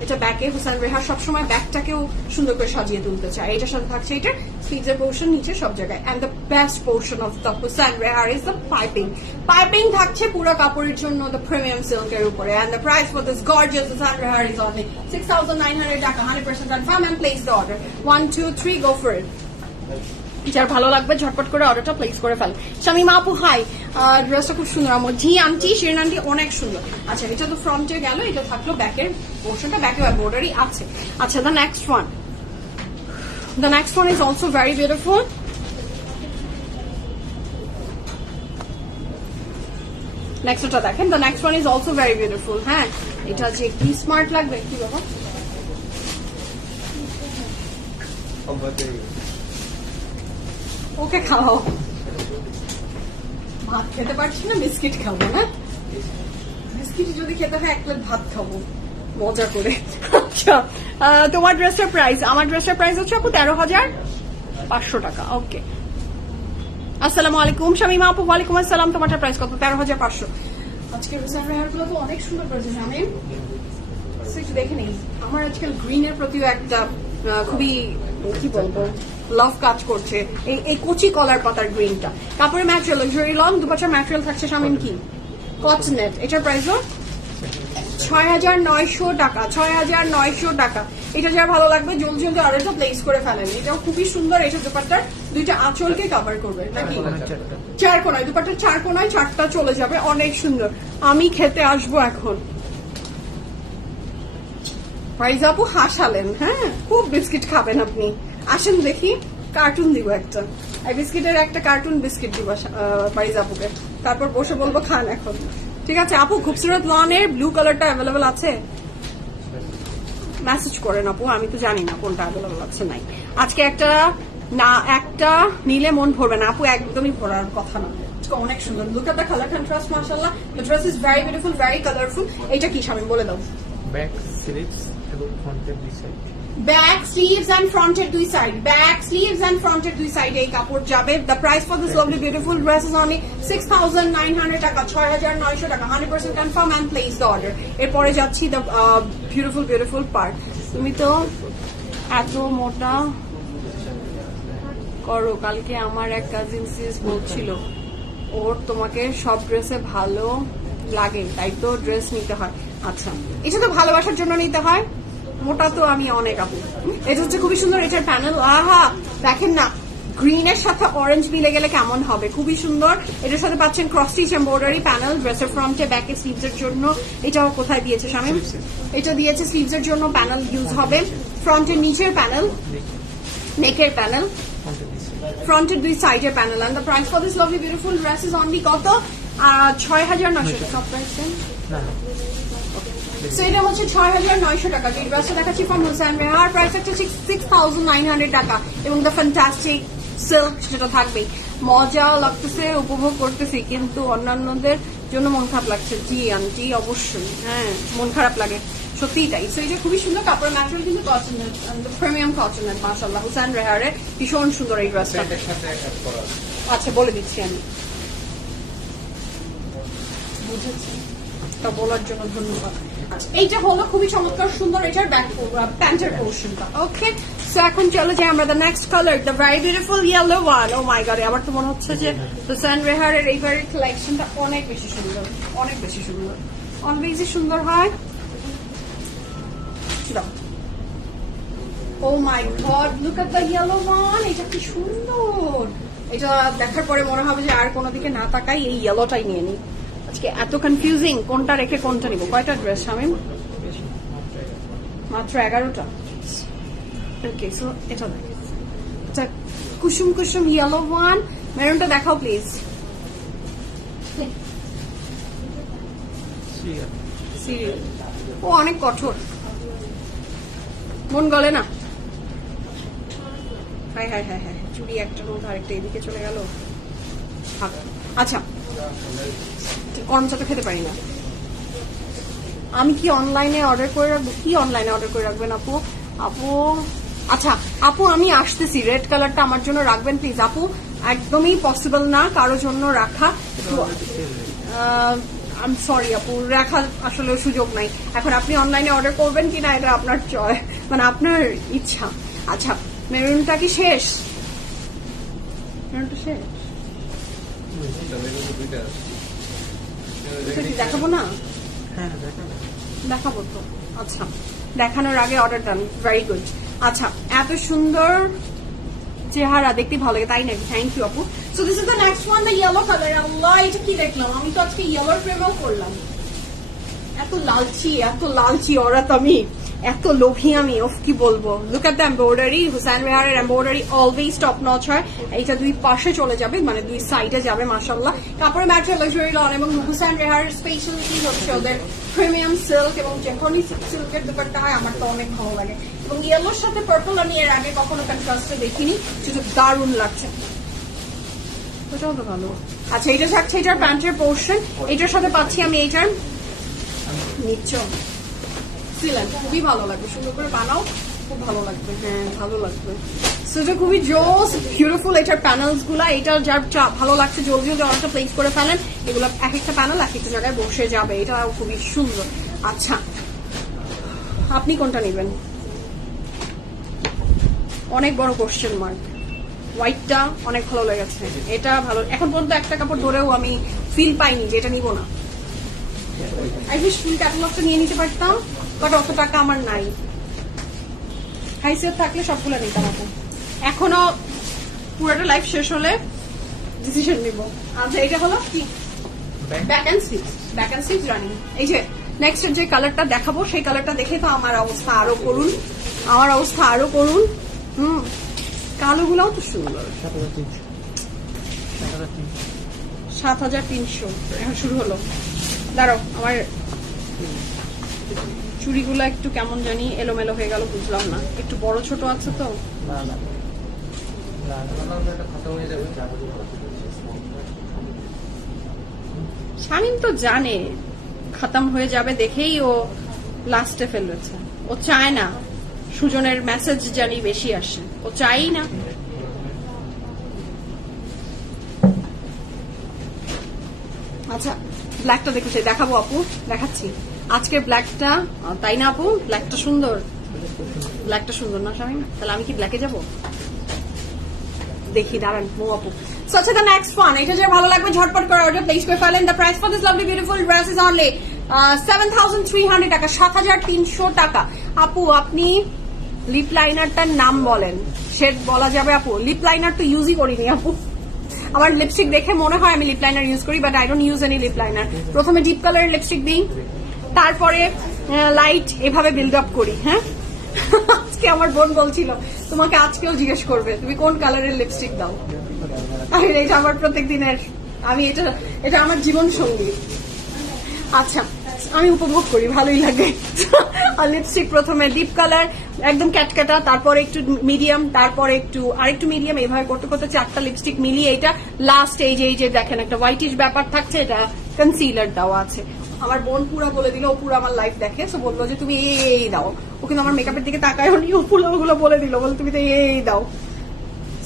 এটা ব্যাকে। হুসাইন রেহার সবসময় ব্যাকটাকেও সুন্দর করে সাজিয়ে তুলতে চায়। এটার সাথে থাকছে এটা স্লিভসের পোর্শন নিচে সব জায়গায়, and the best portion of the Hussain Rehar is the piping. Piping থাকছে পুরো কাপড়ের জন্য দ্য প্রিমিয়াম সিল্কের উপরে, and the price for this gorgeous Hussain Rehar is only 6,900 টাকা। 100% confirm and place the order. 1 2 3 go for it. যার ভালো লাগবে ঝটপট করে অর্ডারটা প্লেস করে ফেল। শামিমা আপু হাই, ড্রেসটা খুব সুন্দর। আমার জি আন্টি, শিরিন আন্টি অনেক সুন্দর। আচ্ছা, এটা তো ফ্রন্টে গেল, এটা থাকলো ব্যাকের পোর্শনটা, ব্যাকে বর্ডারই আছে। আচ্ছা, the next one is also very beautiful. নেক্সটটা দেখেন, the next one is also very beautiful. হ্যাঁ, এটা যে কি স্মার্ট লাগবে, কি বাবা ওকে খাওয়াও। ভাত খেতে পারছি না, বিস্কিট খাবো। হ্যাঁ, বিস্কিট যদি খেতে হয় 1 প্লেট ভাত খাবো মজা করে। আচ্ছা, তোমার ড্রেসের প্রাইস, আমার ড্রেসের প্রাইস হচ্ছে আপু 13,500 টাকা। ওকে, আসসালামু আলাইকুম শামিমা আপু। ওয়ালাইকুম আসসালাম। তোমারটার প্রাইস কত? 13,500। আজকে হুসাইন রেহার গুলো তো অনেক সুন্দর করেছে। আমি একটু দেখে নিই, আমার আজকাল গ্রিনের প্রতিও একটা খুবই কি বলবো লাভ কাজ করছে এই কচি কলার পাতার গ্রিনটা। কাপড়ের ম্যাটেরিয়াল লাক্সারি লং, দুপাশার ম্যাটেরিয়াল থাকছে শামিম কি কটনেট। এটার প্রাইস 6,900 টাকা, 6,900 টাকা। এটা যার ভালো লাগবে জলদি জলদি অর্ডারটা প্লেস করে ফেলেন। এটাও খুবই সুন্দর। এটা দুপাট্টার দুইটা আঁচলকে কভার করবে নাকি চার কোনায়, দুপাট্টার চার কোনায় চারটা চলে যাবে, অনেক সুন্দর। আমি খেতে আসবো এখন। ফাইজা আপু হাসালেন, হ্যাঁ খুব বিস্কিট খাবেন আপনি, আসেন দেখি কার্টুন দিব একটা, এই বিস্কিটের একটা কার্টুন বিস্কিট দিব ফাইজা আপুকে, তারপর বসে বলবো খান এখন। ঠিক আছে আপু, খুবসুরত লনের ব্লু কালারটা অ্যাভেলেবল আছে, মেসেজ করেন আপু, আমি তো জানি না কোনটা অ্যাভেলেবল আছে নাই। আজকে একটা নিলে মন ভরবে না আপু, একদমই ভরার কথা না। অনেক সুন্দর, look at the colour contrast, মাশাআল্লাহ the dress is very beautiful, very colourful. এটা কি শামিম বলে দাও? ব্যাক স্লিভস এবং ফ্রন্টের দুই সাইড, ব্যাক স্লিভস এন্ড ফ্রন্টের দুই সাইড, ব্যাক স্লিভস এন্ড ফ্রন্টের দুই সাইডে এই কাপড় যাবে। The price for this lovely beautiful dress is only 6,900 টাকা, 6,900 টাকা, 100% confirm and place the order. এরপরে যাচ্ছি দ্য বিউটিফুল পার্ট। তুমি তো এত মোটা করো, কালকে আমার এক কাজিন সিস বলছিল ওর তোমাকে সব ড্রেসে ভালো লাগে, তাই তো ড্রেস নিতে হয়। আচ্ছা, এটা তো ভালোবাসার জন্য নিতে হয়, মোটা তো আমি অনেক আপু। এটা হচ্ছে খুবই সুন্দর, এটার প্যানেল আহা দেখেন না, গ্রিনের সাথে অরেঞ্জ মিলে গেলে কেমন হবে, খুবই সুন্দর। এটার সাথে পাচ্ছেন ক্রস স্টিচ এমব্রয়ডারি প্যানেল, ড্রেসের ফ্রন্টে ব্যাকে স্লিভস এর জন্য। এটাও কোথায় দিয়েছে শামিম? এটা দিয়েছে স্লিভস এর জন্য প্যানেল ইউজ হবে, ফ্রন্টের নিচের প্যানেল, নেকের প্যানেল, ফ্রন্টের দুই সাইডের panel. And the price for this lovely beautiful dress is only কত? 6,900 টাকা প্রাইস। সো এটা হচ্ছে 6,900 টাকা। যে ড্রেসটা দেখাচ্ছি ফ্রম হুসাইন রেহার, প্রাইস হচ্ছে 6,900 টাকা। এবং দ্য ফ্যান্টাস্টিক সিল্ক সেটা থাকবেই। মজা লাগতেছে, উপভোগ করতেছি, কিন্তু অন্যান্যদের জন্য মন খারাপ লাগছে। জি আন্টি অবশ্যই, হ্যাঁ মন খারাপ লাগে, সত্যিই তাই। সো এটা খুবই সুন্দর, কাপড় ম্যাটেরিয়াল কিন্তু কটনের, প্রিমিয়াম কটনের, মাশাআল্লাহ হুসাইন রেহারে ভীষণ সুন্দর এই ড্রেসটা। আচ্ছা বলে দিচ্ছি আমি, বুঝেছি, তা বলার জন্য ধন্যবাদ। এইটা হলো খুবই চমৎকার সুন্দর, এটার ব্যাক প্যান্টের পোর্শনটা। ওকে, সো এখন চলে যাই আমরা the next colour, the very beautiful yellow one. Oh my God, আমার তো মনে হচ্ছে যে হুসাইন রেহারের এইবারের কালেকশনটা অনেক বেশি সুন্দর, অনেক বেশি সুন্দর, অলওয়েজই সুন্দর হয়। Oh my God, look at the yellow one, এটা কি সুন্দর। এটা দেখার পরে মনে হবে যে আর কোনো দিকে না তাকাই, এই ইয়েলোটাই নিয়ে নিই। আজকে এত কনফিউজিং, কোনটা রেখে কোনটা নিব। কয়টা ড্রেস শামিম? মাত্র 11টা। ওকে, সো এটা দেখ, এটা কুসুম কুসুম ইয়েলো ওয়ান। মেরুনটা দেখাও প্লিজ। সিরিয়াল, ও অনেক কঠোর, মন গলে না। হাই হাই হাই হাই, চুড়ি একটার মধ্যে আরেকটা এদিকে চলে গেল। আচ্ছা, কনসার্টে খেতে পারি না আমি, কি অনলাইনে অর্ডার করে রাখবো? কি অনলাইনে অর্ডার করে রাখবেন আপু? আপু আচ্ছা আপু, আমি আসতেছি, রেড কালারটা আমার জন্য রাখবেন প্লিজ আপু। একদমই পসিবল না কারোর জন্য রাখা, একটু আই এম সরি আপু, রাখার আসলে সুযোগ নাই এখন। আপনি অনলাইনে অর্ডার করবেন কিনা এটা আপনার চয়েস, মানে আপনার ইচ্ছা। আচ্ছা, মেরুনটা কি শেষ? মেরুনটা শেষ, দেখাবো না? দেখাবো তো। আচ্ছা, দেখানোর আগে অর্ডার ডান, ভেরি গুড। আচ্ছা, এত সুন্দর চেহারা, দেখতে ভালো লাগে তাই নাকি? থ্যাংক ইউ আপু। So this is the next one, the yellow colour. আল্লাহ, এটা কি দেখলাম আমি, তো আজকে ইয়েলোর প্রেমও করলাম। এত লালচি অরাত আমি, এত লোভী আমি, ওফ কি বলবো। Look at the embroidery, Hussain রেহারের এমব্রয়ডারি অলওয়েজ টপ নচ হয়। এইটা দুই পাশে চলে যাবে, মানে দুই সাইডে যাবে, মাশাআল্লাহ। কাপড়ের ম্যাটেরিয়াল লাক্সারি লন, এবং হুসাইন রেহারের স্পেশালিটি হচ্ছে ওদের প্রিমিয়াম সিল্ক, এবং যখনই সিল্কের দুপাট্টা হয় আমার তো অনেক ভালো লাগে। এবং ইয়েলোর সাথে পার্পল আমি এর আগে কখনো কন্ট্রাস্টে দেখিনি, যেটা দারুণ লাগছে। ওটাও তো ভালো। আচ্ছা, এটা থাকছে এটার প্যান্টের পোর্শন, এটার সাথে পাচ্ছি আমি এইটার নিচ্ছ সিলেন, খুবই ভালো লাগবে, সুন্দর করে বানাও, খুব ভালো লাগবে। হ্যাঁ ভালো লাগবে, সেটা খুবই জোস বিউটিফুল। এটার প্যানেলস গুলা, এটা যার ভালো লাগছে জলদি জলদি অর্ডারটা প্লেস করে ফেলেন। এগুলো এক একটা প্যানেল এক একটা জায়গায় বসে যাবে, এটা খুবই সুন্দর। আচ্ছা, আপনি কোনটা নেবেন? অনেক বড় কোশ্চেন মার্ক। হোয়াইটটা অনেক ভালো লেগেছে, এটা ভালো। এখন পর্যন্ত একটা কাপড় ধরেও আমি ফিল পাইনি যে এটা নিব না। আই উইশ ফুল ক্যাটালগটা নিয়ে নিতে পারতাম, বাট অত টাকা আমার নাই। হাইসেট থাকলে সবগুলো নিতাম আপু। এখনো পুরোটা লাইফ শেষ হলে ডিসিশন নিব। আচ্ছা, এটা হলো কি ব্যাক অ্যান্ড স্লিভস রানিং। এই যে নেক্সট যে কালারটা দেখাবো সেই কালারটা দেখে তো আমার অবস্থা আরো করুন, কালোগুলাও তো সুন্দর। 7,300 এখন শুরু হলো। দাঁড়াও, আমার চুড়িগুলো একটু কেমন জানি এলোমেলো হয়ে গেল, বুঝলাম না, একটু বড় ছোট আছে তো। শামিম তো জানে খতম হয়ে যাবে দেখেই ও লাস্টে ফেলেছে। ও চায় না সুজনের মেসেজ জানি বেশি আসে, ও চাই না। আচ্ছা, ব্ল্যাকটা দেখেছি, দেখাবো আপু, দেখাচ্ছি আজকে ব্ল্যাকটা। তাই না আপু, ব্ল্যাকটা সুন্দর না শামিম? তাহলে আমি কি ব্ল্যাকে যাব? দেখি, দাঁড়ান মো আপু। So the next one, এটা যে ভালো লাগবে ঝটপট করে অর্ডার প্লেস করে ফেলেন। The price for this lovely beautiful dress is only 7,300 টাকা, 7,300 টাকা। আপু আপনি লিপ লাইনারটার নাম বলেন, শেড বলা যাবে আপু? লিপ লাইনার তো ইউজই করিনি আপু, আমার লিপস্টিক দেখে মনে হয় আমি লিপ লাইনার ইউজ করি, but I don't use any lip liner. প্রথমে ডিপ কালারের লিপস্টিক দিই, তারপরে লাইট, এভাবে বিল্ড আপ করি। হ্যাঁ, আজকে আমার বোন বলছিল তোমাকে আজকেও জিজ্ঞেস করবে তুমি কোন কালারের লিপস্টিক দাও। এটা আমার প্রত্যেক দিনের, আমি এটা আমার জীবন সঙ্গী। আচ্ছা, আমি উপভোগ করি, ভালোই লাগে। আর লিপস্টিক প্রথমে ডিপ কালার একদম ক্যাটকাটা, তারপরে একটু মিডিয়াম, তারপরে আরেকটু মিডিয়াম, এইভাবে করতে করতে 4টা লিপস্টিক মিলিয়ে এটা লাস্ট এই যে দেখেন একটা হোয়াইটিশ ব্যাপার থাকছে, এটা কনসিলার দেওয়া আছে। আমার বোন পুরা বলে দিল, ও পুরো আমার লাইফ দেখে, সো বললো যে তুমি এই দাও। ও কিন্তু আমার মেকআপের দিকে তাকায়ও নি, ও পুরোগুলো বলে দিল, বলে তুমি তো এই দাও।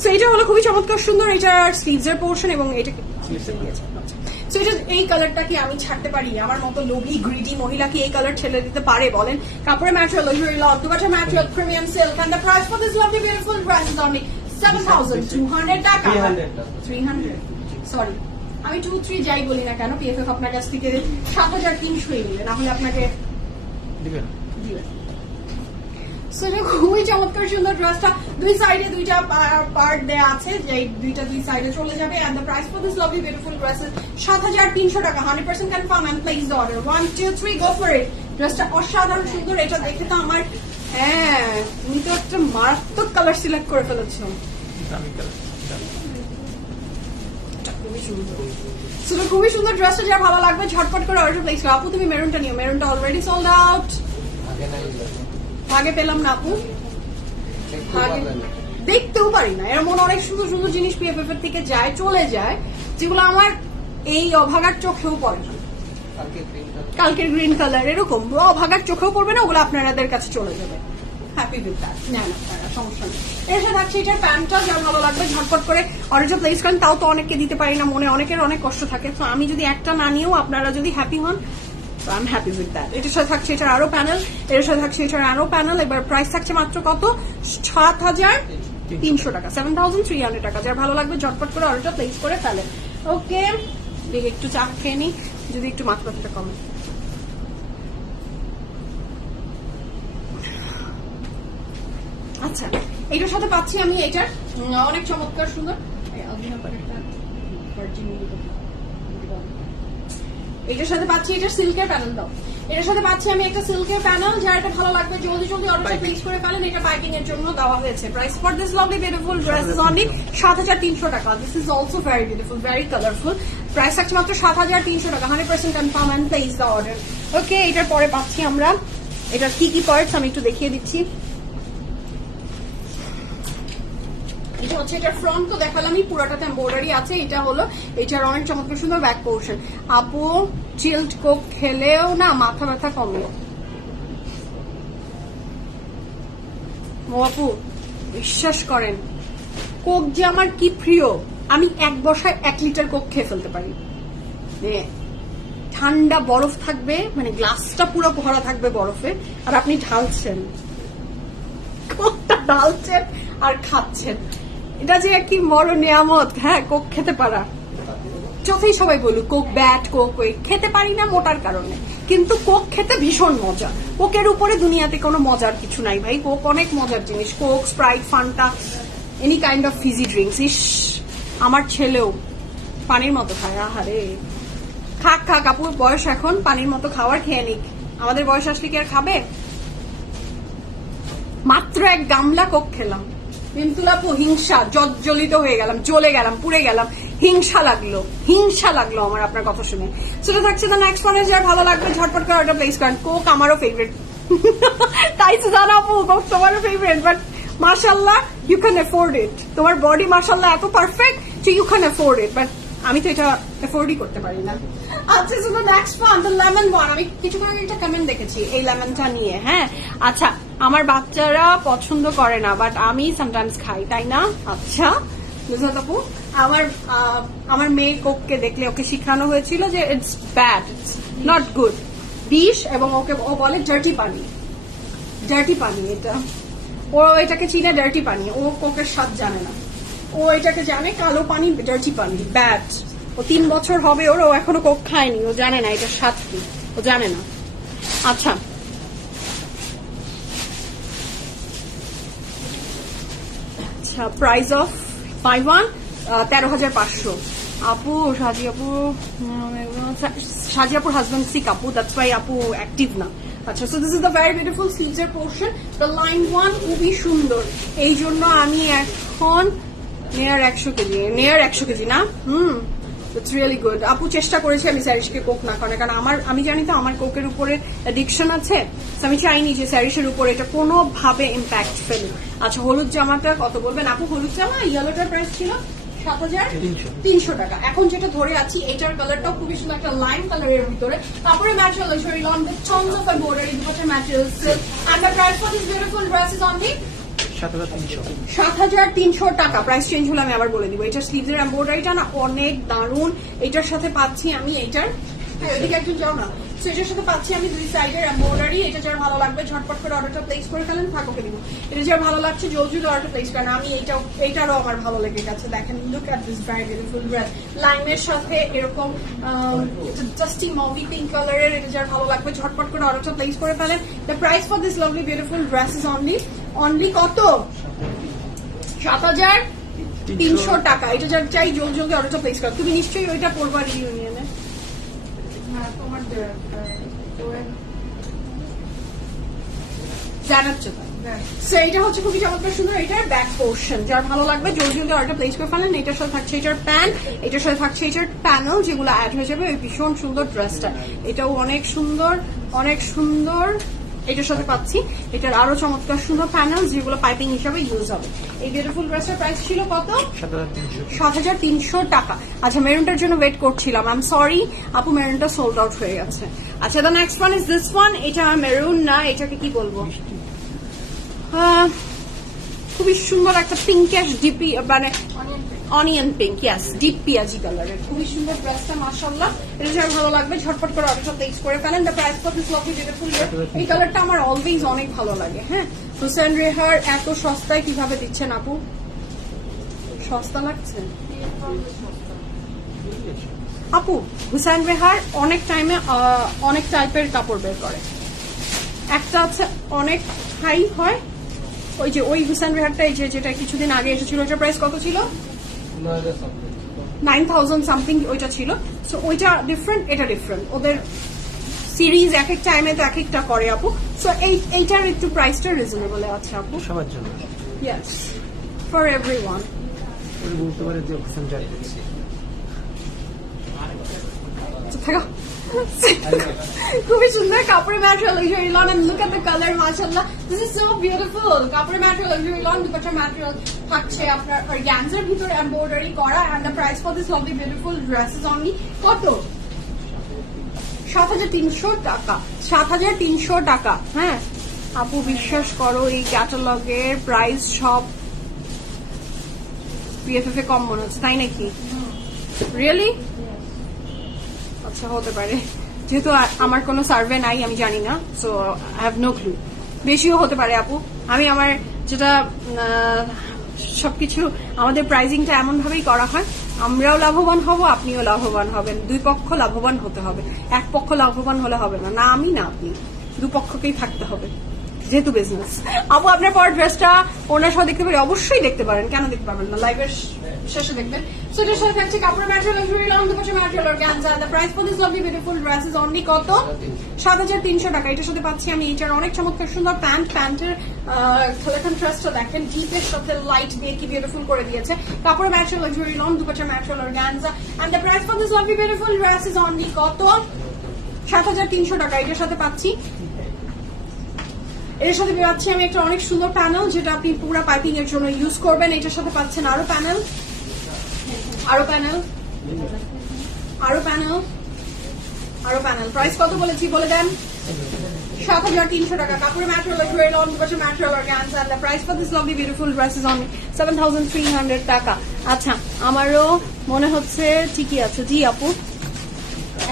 সো এটা হলো খুবই চমৎকার সুন্দর, এটা স্লিভস এর পোর্শন এবং এটা দিয়েছে। সো এটা এই কালারটা কি আমি ছাড়তে পারি? আমার মতো লোভী গ্রিডি মহিলা কি এই কালার ছেড়ে দিতে পারে বলেন? কাপড়ের material luxury lawn, dupatta material premium silk, and the price for this lovely beautiful dress is only 7,200 টাকা। 300, সরি, আমি 2-3 যাই বলি না কেন, পিএফএফ আপনার কাছ থেকে 7,300 নিবে, না হলে আপনাকে দিবেন। সেটা খুবই চমৎকার সুন্দর ড্রেসটা, দুই সাইডে দুইটা পার্ট দেয়া আছে, যে দুই সাইডে চলে যাবে। And the price for this lovely beautiful dress is 7,300 টাকা। 100% confirm and place the order. 1 2 3 go for it. ড্রেসটা অসাধারণ সুন্দর, এটা দেখে তো আমার, হ্যাঁ তুমি তো একটা মারাত্মক কালার সিলেক্ট করে ফেলেছো। খুবই সুন্দর ড্রেসটা, যা ভালো লাগবে ঝটপট করে অর্ডার প্লেস করো। আপু তুমি মেরুনটা নিও, মেরুনটা অলরেডি সোল্ড আউট। আগে পেলাম না আপু, দেখতেও পারি না, এর মনে অনেক সুন্দর সুন্দর জিনিস পিএফএফ এর থেকে চলে যায়, যেগুলো আমার এই অভাগার চোখেও পড়ে না। কালকের গ্রিন কালার এরকম অভাগার চোখেও পড়বে না, ওগুলো আপনাদের কাছে চলে যাবে। হ্যাপি উইথ দ্যাট, না সমস্যা নেই। এর সাথে থাকছে এটার প্যান্টটা, যা ভালো লাগবে ঝটপট করে অর্ডার প্লেস করেন। তাও তো অনেককে দিতে পারি না, মনে অনেকের অনেক কষ্ট থাকে। তো আমি যদি একটা না নিয়েও আপনারা যদি হ্যাপি হন, So I'm happy with that. এটার সাথে থাকছে এটার আরো প্যানেল, এর সাথে থাকছে এটার আরো প্যানেল। এবার প্রাইস থাকছে মাত্র কত? 7,300 টাকা, 7,300 টাকা। যার ভালো লাগবে ঝটপট করে অর্ডারটা প্লেস করে ফেলে। ওকে, দেখে একটু চা খেয়ে নি, যদি একটু মাত্রাটা কমে। আচ্ছা, এটার সাথে পাচ্ছি আমি এটার অনেক চমৎকার সুন্দর, এটার সাথে পাচ্ছি এটার সিল্কের প্যানেল দাও। এটার সাথে পাচ্ছি আমি একটা সিল্কের প্যানেল, যার এটা ভালো লাগবে জলদি অর্ডারটা প্লেস করে ফেলেন। এটা পাইপিং এর জন্য দেওয়া হয়েছে। Price for this lovely beautiful dress is only 7,300 টাকা। This is also very beautiful, very colourful. Price থাকছে মাত্র 7,300 টাকা। 100% confirm and place the order. Okay, এটার পরে পাচ্ছি আমরা, এটার কি কি পার্টস আমি একটু দেখিয়ে দিচ্ছি। এটা হচ্ছে এটার ফ্রন্ট, তো দেখালামই, পুরোটাতে এমব্রয়ডারি আছে। এটা হলো এটার অনেক চমৎকার সুন্দর ব্যাক পোর্শন। আপু চিল্ড কোক খেলেও না মাথা ব্যথা কমে। আপু বিশ্বাস করেন, কোক যে আমার কি প্রিয়, আমি এক বসায় 1 লিটার কোক খেয়ে ফেলতে পারি। ঠান্ডা বরফ থাকবে, মানে গ্লাসটা পুরো ভরা থাকবে বরফে, আর আপনি ঢালছেন, কোকটা ঢালছেন আর খাচ্ছেন। এটা যে কি বড় নিয়ামত, হ্যাঁ, কোক খেতে পারা। যতই সবাই বলুক কোক ব্যাড, কোক ওই খেতে পারি না মোটার কারণে, কিন্তু কোক খেতে ভীষণ মজা। কোকের উপরে দুনিয়াতে কোনো মজার কিছু নাই ভাই, কোক অনেক মজার জিনিস। Coke, Sprite, Fanta, any kind of fizzy drinks. ইস, আমার ছেলেও পানির মতো খায়। আহারে, খাক খাক, আপুর বয়স এখন পানির মতো খাওয়ার, খেয়ে নিক। আমাদের বয়স আসলে কি আর খাবে? মাত্র এক গামলা কোক খেলাম, কিন্তু আপু হিংসা, জর্জরিত হয়ে গেলাম, জ্বলে গেলাম, পুড়ে গেলাম। হিংসা লাগলো আমার আপনার কথা শুনে। সেটা থাকছে না নেক্সট ওয়ানে, যার ভালো লাগবে ঝটপট করে ওটা প্লেস করেন। কোক আমারও ফেভারিট। তাই তো জানো আপু, কোক তোমারও ফেভারিট, বাট মাশাআল্লাহ ইউ ক্যান এফোর্ড ইট। তোমার বডি মাশাআল্লাহ এত পারফেক্ট যে you can afford it, but আমি তো এটা এফোর্ডই করতে পারি না। আচ্ছা, so the next one, the lemon one. আমি কিছুক্ষণ আগে একটা কমেন্ট দেখেছি এই লেমনটা নিয়ে। হ্যাঁ, আচ্ছা, আমার বাচ্চারা পছন্দ করে না, বাট আমি সামটাইমস খাই, তাই না? আচ্ছা বুঝলো আপু, আমার মেয়ে কোককে দেখলে ওকে শিখানো হয়েছিল যে it's bad, it's not good, বিষ, এবং ও বলে ডার্টি পানি, এটা ও এটাকে চিনে ডার্টি পানি। ও কোকের স্বাদ জানে না, ও এটাকে জানে কালো পানি, ডার্টি পানি, ব্যাড। ও 3 বছর হবে ওর, ও এখনো কোক খায়নি, ও জানে না এটা স্বাদ কি, ও জানে না। আচ্ছা, প্রাইস অফ বাই ওয়ান 13,500। আপু সাজি আপুর হাজবেন্ড সিক আপু, দ্যাটস ওয়াই আপু অ্যাক্টিভ না। আচ্ছা, so this is the very beautiful স্লিভসের পোর্শন, দ্য লাইন ওয়ান, খুবই সুন্দর। এই জন্য আমি এখন নেয়ার 100 কেজি না, ইটস রিয়েলি গুড। আপু চেষ্টা করেছি আমি স্যারিশকে কোক না খাওয়ানো, কারণ আমি জানি তো আমার কোকের উপরে অ্যাডিকশন আছে, আমি চাইনি যে স্যারিশের উপরে এটা কোনোভাবে ইম্প্যাক্ট ফেলে। আচ্ছা, হলুদ জামাটা কত বলবেন আপু? হলুদ জামা ইয়েলোটার প্রাইস ছিল 7,300 টাকা। এখন যেটা ধরে আছি এটার কালারটাও খুবই সুন্দর, একটা লাইম কালারের ভিতরে, তারপরে material luxury lawn with tons of embroidery, দুপাশে material silk, and the price for this beautiful dress is only 7,300 টাকা। প্রাইস চেঞ্জ হলে আমি আবার বলে দিব। এটার স্লিভসের এমব্রয়ডারিটা না অনেক দারুণ। এটার সাথে পাচ্ছি আমি এটার, হ্যাঁ ওইদিকে একজন যাও না, সো এটার সাথে পাচ্ছি আমি 2 সাইডের এমব্রয়ডারি। এটা যার ভালো লাগবে ঝটপট করে অর্ডারটা প্লেস করে ফেলেন, থাকোকে দিব। এটা যার ভালো লাগছে জলদি অর্ডারটা প্লেস করেন। আমি এইটারও আমার ভালো লেগে গেছে। দেখেন, look at this very beautiful dress, লাইমের সাথে এরকম জাস্টি মভি পিঙ্ক কালারের। এটা যার ভালো লাগবে ঝটপট করে অর্ডারটা প্লেস করে ফেলেন। The price for this lovely beautiful dress is only কত? 7,300 টাকা। এটা যার চাই জলদি অর্ডারটা প্লেস কর। তুমি নিশ্চয়ই ওইটা পড়বা রিউনিয়নে। তোমার জানাচ্ছে এইটা হচ্ছে খুবই চমৎকার সুন্দর। এটার ব্যাক পোর্শন যার ভালো লাগবে জলদি অর্ডার প্লেস করে ফেলেন। এটার সাথে থাকছে এটার প্যান্ট, এটার সাথে থাকছে এটার প্যানেল, যেগুলো অ্যাড হয়ে যাবে ওই ভীষণ সুন্দর ড্রেসটা। এটাও অনেক সুন্দর। এটার সাথে পাচ্ছি এটার আরো চমৎকার সুন্দর প্যানেল, যেগুলো পাইপিং হিসাবে ইউজ হবে। এই বিউটিফুল ড্রেসের প্রাইস ছিল কত? 7,300 টাকা। আচ্ছা, মেরুনটার জন্য ওয়েট করছিলাম, আই এম সরি আপু, মেরুনটা সোল্ড আউট হয়ে গেছে। আচ্ছা, the next one is this one. এটা মেরুন না, এটাকে কি বলবো, খুবই সুন্দর একটা পিঙ্কিশ ডিপি, মানে অনিয়ন পিঙ্ক, ইয়াস, ডিপ পিয়াজি কালারের, খুবই সুন্দর ড্রেসটা মাশাআল্লাহ। এটা যার ভালো লাগবে ঝটপট করে অর্ডারটা প্লেস করে ফেলেন। The price for this lovely beautiful dress, এই কালারটা আমার অলওয়েজ অনেক ভালো লাগে। হ্যাঁ, হুসেন রেহার এত সস্তায় কিভাবে দিচ্ছেন আপু? সস্তা লাগছে আপু? হুসেন রেহার অনেক টাইমে অনেক টাইপের কাপড় বের করে। একটা আছে অনেক হাই হয়, ওই যে ওই হুসেন রেহারটা, এই যেটা কিছুদিন আগে এসেছিল, ওইটার প্রাইস কত ছিল? 9,000 সামথিং ওইটা ছিল। সো ওইটা ডিফারেন্ট, এটা ডিফারেন্ট, ওদের সিরিজ এক এক টাইমে তো এক একটা করে আপু। সো এইটার একটু প্রাইসটা রিজনেবল আছে আপু, সবার জন্য। Yes, for everyone. বলতে পারে যে অপশন যাই খুবই সুন্দর কাপড়ের material, luxury lawn, and look at the colour, মাশাআল্লাহ, দিস ইজ সো বিউটিফুল। কাপড়ের ম্যাটেরিয়াল, লাক্সারি লন, দুপাট্টার ম্যাটেরিয়াল থাকছে আপনার অর্গানজার ভিতরে এমব্রয়ডারি করা, and the price for this lovely beautiful dress is only কত? 7,300 টাকা। 7,300 টাকা। হ্যাঁ আপু, বিশ্বাস করো এই ক্যাটালগের প্রাইস সব পিএফএফ এ কম মনে হচ্ছে, তাই নাকি? রিয়েলি? আচ্ছা, হতে পারে, যেহেতু আমার কোনো সার্ভে নাই আমি জানি না, so I have no clue. বেশিও হতে পারে আপু। আমি আমার যেটা সবকিছু আমাদের প্রাইজিংটা এমন ভাবেই করা হয়, আমরাও লাভবান হব, আপনিও লাভবান হবেন, দুই পক্ষ লাভবান হতে হবে। এক পক্ষ লাভবান হলে হবে না, না আমি না আপনি, দুপক্ষকেই থাকতে হবে যেহেতু বিজনেস। আপু আপনার পর ড্রেসটা ওনার সহ দেখতে পারি, অবশ্যই দেখতে পারেন, কেন দেখতে পারবেন না, লাইভের শেষে দেখবেন। সো এটার সাথে থাকছে কাপড়ের ম্যাটেরিয়াল, লাক্সারি লং দুপাশে material organza. The price for this lovely beautiful dress is only কত? 7,300 টাকা। এটার সাথে পাচ্ছি আমি এটার অনেক চমৎকার সুন্দর প্যান্টের কন্ট্রাস্টটা দেখেন, ডিপের সাথে লাইট দিয়ে কি বিউটিফুল করে দিয়েছে। কাপড়ের ম্যাটেরিয়াল, লাক্সারি লং দুপাশে material organza. And the price for this lovely beautiful dress is only কত? 7,300 টাকা। এটার সাথে পাচ্ছি এর সাথে পাচ্ছি আমি একটা অনেক সুন্দর প্যানেল, যেটা আপনি পুরো পাইপিং এর জন্য ইউজ করবেন। এটার সাথে পাচ্ছেন আরো প্যানেল, আরো প্যানেল, আরো প্যানেল, আরো প্যানেল। প্রাইস কত বলেছি বলে দেন? 7,300 টাকা। কাপড়ের ম্যাটেরিয়াল, লাক্সারি লং দুপাশে material organza. The price for this lovely beautiful dress is only 7,300 টাকা। আচ্ছা, আমারও মনে হচ্ছে ঠিকই আছে। জি আপু,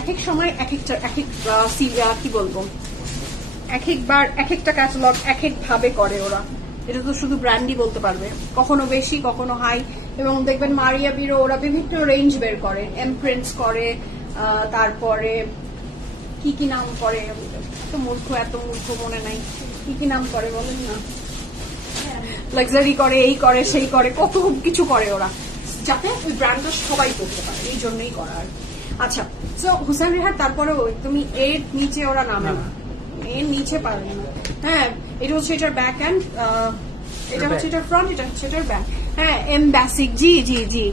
এক এক সময় এক একটা কি বলবো, এক একবার এক একটা ক্যাটালগ এক এক ভাবে করে ওরা, এটা তো শুধু ব্র্যান্ডই বলতে পারবে, কখনো বেশি কখনো হাই। এবং দেখবেন মারিয়া বিরো ওরা বিভিন্ন রেঞ্জ বের করে, এমপ্রিন্টস করে, তারপরে কি কি নাম করে, এত মূর্খ মনে নাই, কি কি নাম করে বলেন না, লাক্সারি করে, এই করে সেই করে, কত কিছু করে ওরা, যাতে ওই ব্র্যান্ডটা সবাই করতে পারে, এই জন্যই করা আর কি। আচ্ছা, সো হুসেন রেহার তারপরেও তুমি এর নিচে ওরা নামে না, এর নিচে পারবে না। হ্যাঁ, এটা হচ্ছে এটার ব্যাক এন্ড, এটা হচ্ছে এটার ফ্রন্ট, এটা হচ্ছে এটার ব্যাক। হ্যাঁ, এমব্যাসিক, জি জি জি।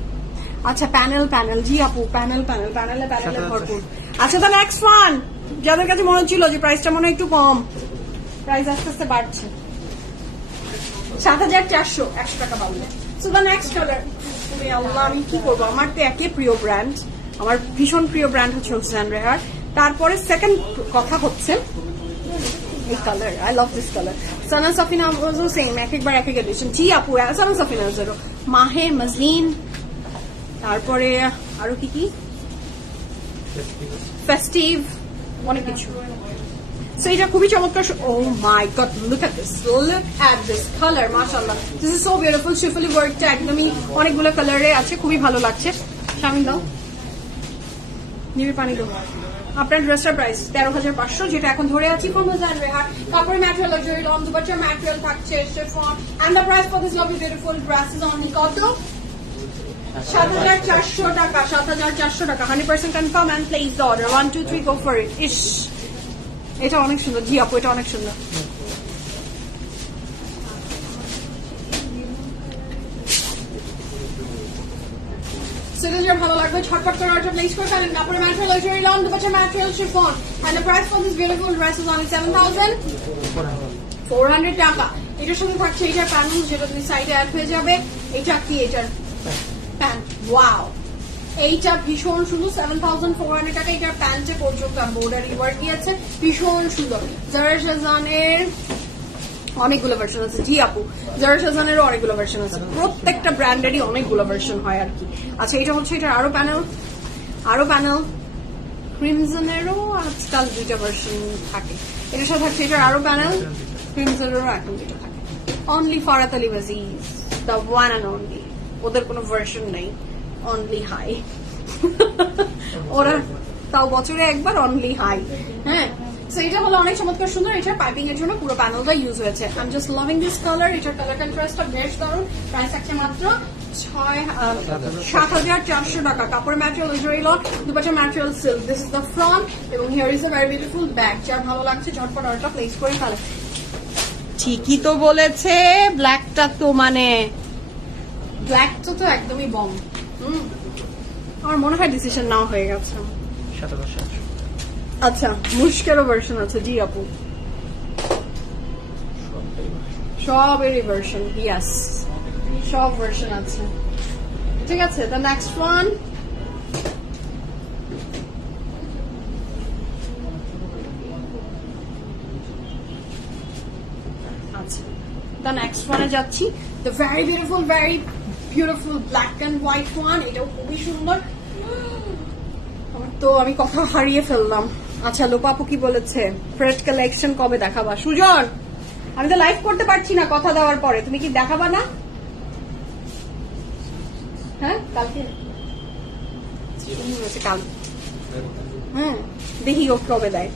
আচ্ছা, প্যানেল, জি আপু, প্যানেলে ভরপুর। আচ্ছা, দ্য নেক্সট ওয়ান, যাদের কাছে মনে হচ্ছিল যে প্রাইসটা মনে হয় একটু কম, প্রাইস আস্তে আস্তে বাড়ছে, 7,400, 100 টাকা বাড়বে। সো দ্য নেক্সট কালার, আল্লাহ আমি কি করবো, আমার তো একই প্রিয় ব্র্যান্ড, আমার ভীষণ প্রিয় ব্র্যান্ড হচ্ছে হুসেন রেহার। তারপরে সেকেন্ড কথা হচ্ছে এই colour, I love this colour. Sana Safinaz ওয়াজও সেম, এক একবার এক এক এডিশন। জি আপু, সানা সাফিনা ওয়াজও মাহে মজলিন, তারপরে আরো কি কি ফেস্টিভ, অনেক কিছু। সো এটা খুবই চমৎকার। Oh my God, look at this colour, মাশাআল্লাহ, this is so beautiful. Schiffli ওয়ার্কটা একদমই অনেকগুলো কালারে আছে, খুবই ভালো লাগছে। শামিন দাও, নিবি পানি দাও। আপনার ড্রেসটার প্রাইস 13,500, যেটা এখন ধরে আছি ফ্রম হুসেন রেহার। কাপড়ের ম্যাটেরিয়াল, লাক্সারি লং দুপাট্টার ম্যাটেরিয়াল থাকছে, chiffon. And the price for this lovely beautiful dress is only কত? 7,400 টাকা। 7,400 টাকা। 100% confirm and place the order. 1 2 3 go for it. ইস, এটা অনেক সুন্দর। জি আপু, এটা অনেক সুন্দর। ভালো লাগবে, ছটপট করে অর্ডার প্লেস করে ফেলেন। কাপড়ের ম্যাটেরিয়াল, লাক্সারি লং দুপাট্টার material, chiffon. And the price for this beautiful dress is only 7,400 টাকা। এটার সাথে থাকছে এটার প্যানেল, যেটা তুমি সাইডে অ্যাড হয়ে যাবে। এটা কি, এটার প্যান্ট, ওয়াও, এইটা ভীষণ সুন্দর। 7,400 টাকা। এটার প্যান্টে পর্যন্ত বর্ডারি ওয়ার্ক দিয়েছে, ভীষণ সুন্দর। জারা শাহজাহানের অনেকগুলো ভার্সন আছে। জি আপু, জারা শাহজাহানেরও অনেকগুলো ভার্সন আছে, প্রত্যেকটা ব্র্যান্ডেরই অনেকগুলো ভার্সন হয় আর কি। আচ্ছা, এটা হচ্ছে এটার আরো প্যানেল, ক্রিমজনেরও আজকাল 2টা ভার্সন থাকে। এটার সাথে থাকছে এটার আরো প্যানেল, ক্রিমজনেরও এখন 2টা থাকে। অনলি ফারাত আলী ওয়াজিজ, দ্য ওয়ান অ্যান্ড অনলি, ওদের কোনো ভার্সন নেই, অনলি হাই। ওরা তাও বছরে একবার অনলি হাই। হ্যাঁ, সো এটা হলো অনেক চমৎকার সুন্দর। এটার পাইপিং এর জন্য পুরো প্যানেলটা ইউজ হয়েছে। I am just loving this colour. এটার কালার কন্ট্রাস্টটা বেশ দারুণ। প্রাইস থাকছে মাত্র 7,400 টাকা। কাপড় material, luxury lawn dupatta material silk. This is the front এবং here is a very beautiful back. যার ভালো লাগছে ঝটপট অর্ডারটা প্লেস করে ফেলে। ঠিকই তো বলেছে, ব্ল্যাকটা তো মানে ব্ল্যাকটা তো একদমই বম। আমার মনে হয় ডিসিশন নাও হয়ে গেছে। আচ্ছা, মুশকেরও ভার্সন আছে। জি আপু, সবেরই ভার্সন, ইয়াস, সব ভার্সন আছে। ঠিক আছে, দ্য নেক্সট ওয়ান। আচ্ছা, দ্য নেক্সট ওয়ানে যাচ্ছি। The very beautiful black and white one. এটাও খুবই সুন্দর। তো আমি কথা হারিয়ে ফেললাম। আচ্ছা, লোপাপু কি বলেছে, ফ্রেড কালেকশন কবে দেখাবা? সুজন, আমি তো লাইভ করতে পারছি না কথা দেওয়ার পরে, তুমি কি দেখাবা না? হ্যাঁ কালকে কাল হ্যাঁ দেখি ও কবে দেয়।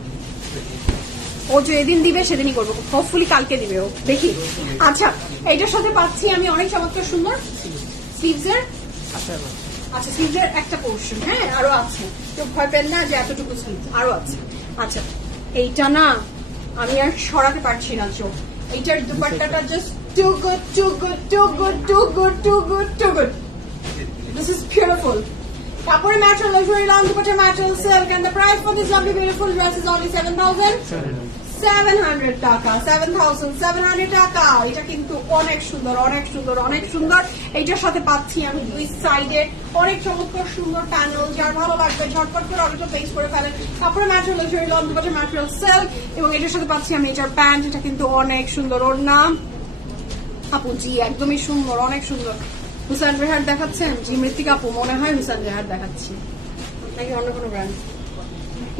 ও যেদিন দিবে সেদিনই করবো, হোপফুলি কালকে দিবে ও, দেখি। আচ্ছা এইটার সাথে পাচ্ছি আমি অনেক চমৎকার সুন্দর স্লিভসের, আচ্ছা স্লিভসের একটা পোর্শন, হ্যাঁ আরো আছে, তো ভয় পেন না যে এতটুকু স্লিভ, আরো আছে। আচ্ছা এইটা না আমি আর সরাতে পারছি না চোখ, এইটার দুপাট্টাটা just too good too good too good too good too good too good. This is beautiful. Kapur material, luxury long dupatta material silk, and the price for this lovely beautiful dress is only 7,700 টাকা। 7,700 টাকা। এটা কিন্তু অনেক সুন্দর, অনেক সুন্দর, অনেক সুন্দর। এইটার সাথে পাচ্ছি আমি দুই সাইডে অনেক চমৎকার সুন্দর প্যানেল, যার ভালো লাগবে ঝটপট করে অর্ডারটা প্লেস করে ফেলেন। কাপড় material, luxury lawn dupatta material silk, এবং এটার সাথে পাচ্ছি আমি এটার প্যান্ট। এটা কিন্তু অনেক সুন্দর, ওর নাম আপু জি, একদমই সুন্দর, অনেক সুন্দর। হুসাইন রেহার দেখাচ্ছেন জি মৃত্তিকা আপু, মনে হয় হুসাইন রেহার দেখাচ্ছি নাকি অন্য কোনো ব্র্যান্ড,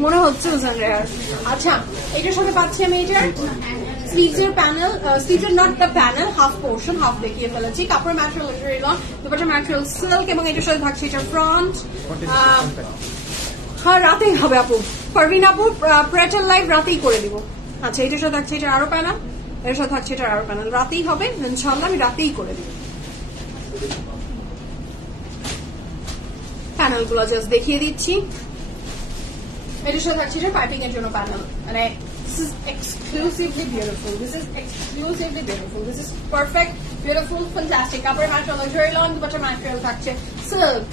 মনে হচ্ছে হুসাইন রেহার। আচ্ছা এটার সাথে পাচ্ছি আমি এটার স্লিভসের প্যানেল, স্লিভসের not the panel, half portion, half দেখিয়ে ফেলেছি। কাপড় material, luxury lawn dupatta material silk, এবং এটার সাথে থাকছে এটার ফ্রন্ট। হ্যাঁ রাতেই হবে আপু, পারভিন আপু প্রেটাল লাইভ রাতেই করে দিব। আচ্ছা এটার সাথে থাকছে এটার আরো প্যানেল, এর সাথে থাকছে এটার আরো প্যানেল, রাতেই হবে ইনশাআল্লাহ, আমি রাতেই করে দিব। প্যানেল গুলো জাস্ট দেখিয়ে দিচ্ছি। এটার সাথে থাকছে এটা পাইপিং এর জন্য প্যানেল, মানে this is exclusively beautiful, this is exclusively beautiful, this is perfect, beautiful, fantastic. কাপড়ের material, luxury lawn dupatta material থাকছে সিল্ক।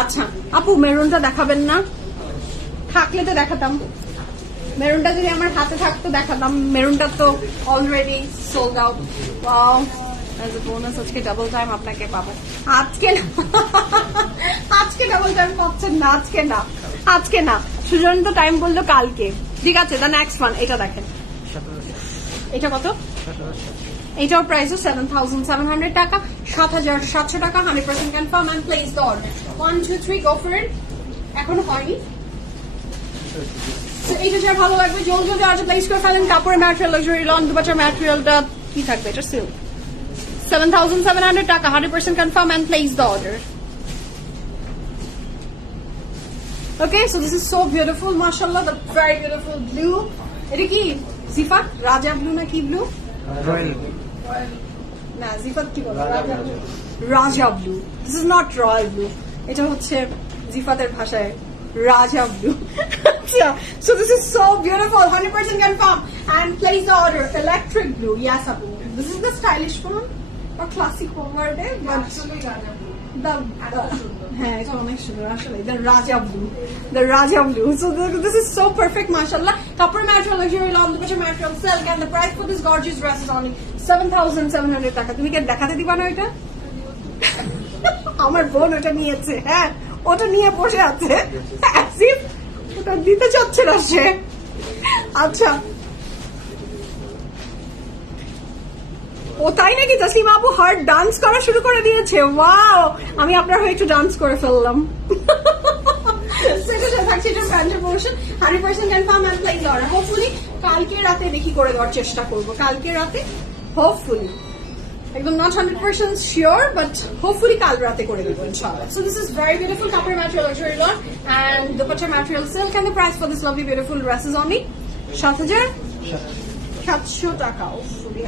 আচ্ছা আপু মেরুনটা দেখাবেন না? থাকলে তো দেখাতাম, মেরুনটা যদি আমার হাতে থাকতো দেখাতাম, মেরুনটা তো already sold out. Wow as a bonus আজকে ডাবল টাইম আপনাকে পাবো, আজকে না আজকে ডাবল টাইম পাচ্ছেন না, আজকে না, আজকে না, সুজন তো টাইম বললো কালকে, ঠিক আছে। দ্য নেক্সট ওয়ান এটা দেখেন, এটা কত? এটাও প্রাইস 7,700 টাকা, 7,700 টাকা, 100% confirm and place the order. 1 2 3 go for it, এখনো হয়নি। এইটা যা ভালো লাগবে জলদি জলদি অর্ডার প্লেস করে ফেলেন। কাপড়ের ম্যাটেরিয়াল, লাক্সারি লং দুপাট্টার ম্যাটেরিয়ালটা কি থাকবে? এটা সিল্ক, 7,700 টাকা, 100% confirm and place the order. Okay, so this is so beautiful, mashallah, the very beautiful blue. এটা কি জিফাত রাজা ব্লু না কি ব্লু? না জিফাত কি বলে? রাজা blue. This is not royal blue. এটা হচ্ছে জিফাতের ভাষায় রাজা blue. So this is so beautiful, 100% confirm and place the order. Electric blue, yes apu. This is the stylish one or classic one word, but হ্যাঁ এটা অনেক সুন্দর আসলে, the Raja blue, the Raja blue. So this is so perfect, mashallah. Kapur material, luxury long dupatta material silk, and the price for this gorgeous dress is only 7,700 টাকা। তুমি কি দেখাতে দিবা না এটা? আমার বোন ওটা নিয়েছে, হ্যাঁ ওটা নিয়ে বসে আছে, ওটা দিতে চাচ্ছে না সে। আচ্ছা ও তাই নাকি? তাসলিমা আপু হার্ট ডান্স করা শুরু করে দিয়েছে, ওয়াও, আমি আপনার হয়ে একটু ডান্স করে ফেললাম। কালকে রাতে দেখি করে দেওয়ার চেষ্টা করবো, কালকে রাতে হোপফুলি, একদম নট 100% শিওর বাট হোপফুলি কাল রাতে করে দেবো ইনশাআল্লাহ। So this is very beautiful কাপড় material, luxury lawn and dupatta material silk, and the price for this lovely beautiful dress is only 7,700 টাকা।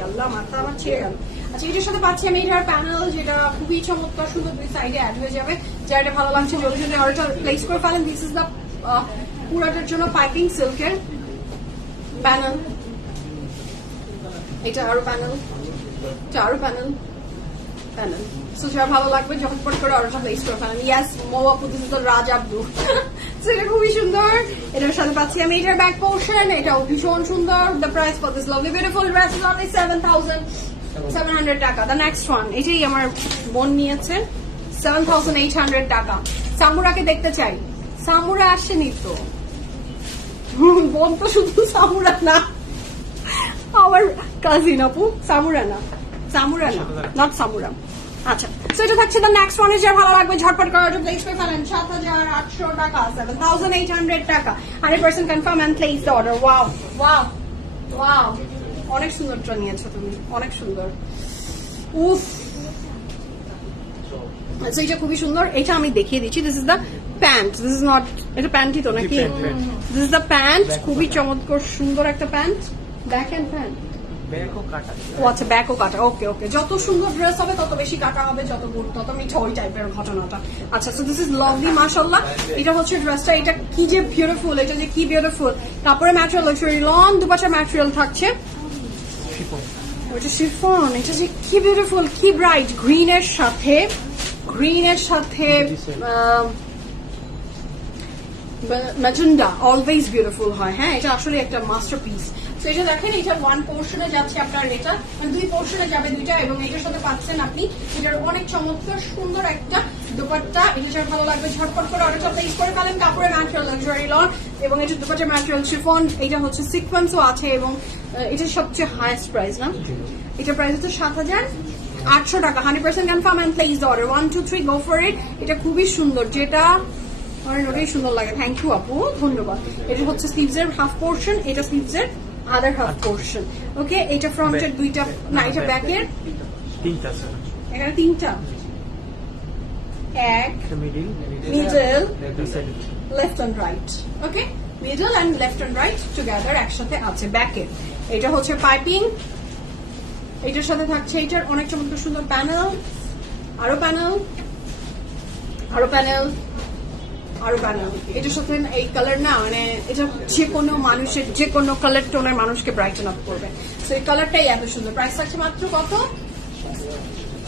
আল্লাহ মাথা আমার ছেড়ে গেল। আচ্ছা এটার সাথে পাচ্ছি আমি এটার প্যানেল, যেটা খুবই চমৎকার সুন্দর, দুই সাইডে অ্যাড হয়ে যাবে। যার এটা ভালো লাগছে জলদি জলদি অর্ডার প্লেস করে ফেলেন। দিস ইজ দ্য পুরাটার জন্য পাইপিং সিল্কের প্যানেল, এটা আরো প্যানেল, এটা আরো প্যানেল, প্যানেল। সো যার ভালো লাগবে ঝটপট করে অর্ডারটা প্লেস করে ফেলেন। ইয়েস মোয়াপু, দিস ইজ দ্য রাজা ব্লু। সো এটা খুবই সুন্দর। এটার সাথে পাচ্ছি আমি এটার ব্যাক পোর্শন, এটাও ভীষণ সুন্দর। The price for this lovely beautiful dress is only 7,700 টাকা। দ্য নেক্সট ওয়ান, এটাই আমার বোন নিয়েছে, 7,800 টাকা। সামুরাকে দেখতে চাই, সামুরা আসেনি তো, বোন তো শুধু সামুরা না, আমার কাজিন আপু, সামুরা না, সামুরা না, নট সামুরা। আচ্ছা সো এটা থাকছে দ্য নেক্সট ওয়ান, যা ভালো লাগবে ঝটপট করে অর্ডার প্লেস করে ফেলেন। 7,800 টাকা, 7,800 টাকা, 100% confirm and place the order. Wow wow wow, অনেক সুন্দরটা নিয়েছো তুমি, অনেক সুন্দর। উফ, আচ্ছা এটা খুবই সুন্দর। এটা আমি দেখিয়ে দিচ্ছি, this is the pant, this is not, এটা প্যান্টই তো নাকি? দিস ইজ দ্য প্যান্ট, খুবই চমৎকার সুন্দর একটা প্যান্ট, ব্যাক এন্ড প্যান্ট। ব্যাকও কাটা। ও আচ্ছা, ব্যাকও কাটা, ওকে ওকে। যত সুন্দর ড্রেস হবে তত বেশি কাটা হবে, যত গুড তত মিঠা, ওই টাইপের ঘটনাটা। আচ্ছা, সো দিস ইজ লাভলি, মাশাআল্লাহ। এটা হচ্ছে ড্রেসটা, এটা কি যে বিউটিফুল, এটা যে কি বিউটিফুল। তারপরে ম্যাটেরিয়াল লাক্সারি লং দুপাশা ম্যাটেরিয়াল থাকছে, ওইটা শিফন, এটা যে কি বিউটিফুল, কি ব্রাইট, গ্রিনের সাথে ম্যাজেন্ডা অলওয়েজ বিউটিফুল হয়। হ্যাঁ, এটা আসলে একটা মাস্টারপিস। তো এটা দেখেন, এটা ওয়ান পোর্শনে যাচ্ছে আপনার, এটা মানে দুই পোর্শনে যাবে দুইটা, এবং এটার সাথে পাচ্ছেন আপনি এটার অনেক চমৎকার সুন্দর একটা দোপাট্টা। এটা যার ভালো লাগবে ঝটপট করে অর্ডারটা প্লেস করে ফেলেন। কাপড়ের ম্যাটেরিয়াল লাক্সারি লন, এবং এটা দোপাট্টার ম্যাটেরিয়াল শিফন। এটা হচ্ছে সিকোয়েন্সও আছে, এবং এটা সবচেয়ে হাইয়েস্ট প্রাইস না? এটা প্রাইস হচ্ছে 7,800 টাকা। 100% confirm and place the order. 1 2 3 go for it. এটা খুবই সুন্দর, যেটা আমার ওটাই সুন্দর লাগে। থ্যাংক ইউ আপু, ধন্যবাদ। এটা হচ্ছে স্লিভস এর হাফ পোর্শন, এটা স্লিভস এর আদার হাফ পোর্শন। ওকে, এটা ফ্রন্টের দুইটা, না এটা ব্যাকের তিনটা স্যার। এখানে তিনটা, এক মিডল, মিডল, দুই side. Left and right. Okay, middle and left and right together একসাথে আছে ব্যাকের। এটা হচ্ছে পাইপিং, এটার সাথে থাকছে এটার অনেক চমৎকার সুন্দর প্যানেল, আরো প্যানেল, আরো প্যানেল, আরো প্যানেল। এটার সাথে এই কালার না, মানে এটা যে কোনো মানুষের, যে কোনো কালার টোনের মানুষকে ব্রাইটেন আপ করবে। তো এই কালারটাই এত সুন্দর। প্রাইস থাকছে মাত্র কত?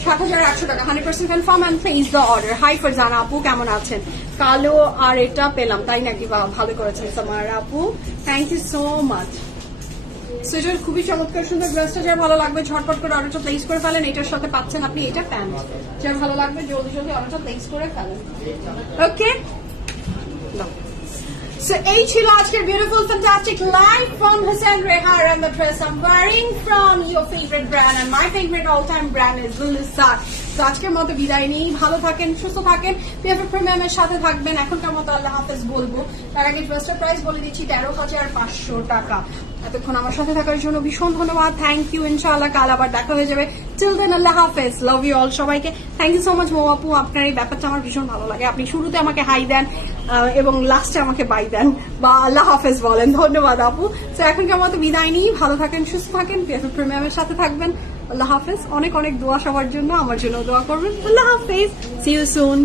7,800 টাকা। 100% confirm and place the order. Hi Farzana আপু, কেমন আছেন? কালো আর এটা পেলাম, তাই নাকি? বাহ, ভালো করেছেন সামার আপু, থ্যাংক ইউ সো মাচ। সেটার খুবই চমৎকার সুন্দর ড্রেসটা, যার ভালো লাগবে ঝটপট করে অর্ডারটা প্লেস করে ফেলেন। এটার সাথে পাচ্ছেন আপনি এটা প্যান্ট, যার ভালো লাগবে জলদি জলদি অর্ডারটা প্লেস করে ফেলেন। ওকে, so এই ছিল আজকের beautiful fantastic live from Hussein Rehar, and the dress I'm wearing from your favorite brand, and my favorite all-time brand is Gulistan. তো আজকের মতো বিদায় নিই, ভালো থাকেন, সুস্থ থাকেন, PFF Premium এর সাথে থাকবেন। এখনকার মতো আল্লাহ হাফেজ বলবো, তার আগে ড্রেসটার প্রাইস বলে দিচ্ছি 13,500 টাকা। এতক্ষণ আমার সাথে থাকার জন্য ভীষণ ধন্যবাদ, থ্যাংক ইউ। ইনশাআল্লাহ কাল আবার দেখা হয়ে যাবে। টিল দেন আল্লাহ হাফেজ, লাভ ইউ অল সবাইকে। থ্যাংক ইউ সো মাচ মৌ আপু, আপনার এই ব্যাপারটা আমার ভীষণ ভালো লাগে। আপনি শুরুতে আমাকে হাই দেন এবং লাস্টে আমাকে বাই দেন বা আল্লাহ হাফেজ বলেন। ধন্যবাদ আপু। তো এখনকার মতো বিদায় নিই, ভালো থাকেন, সুস্থ থাকেন, PFF Premium এর সাথে থাকবেন। আল্লাহ হাফেজ। অনেক অনেক দোয়া সবার জন্য, আমার জন্য দোয়া করবেন। আল্লাহ হাফেজ, সি ইউ সুন।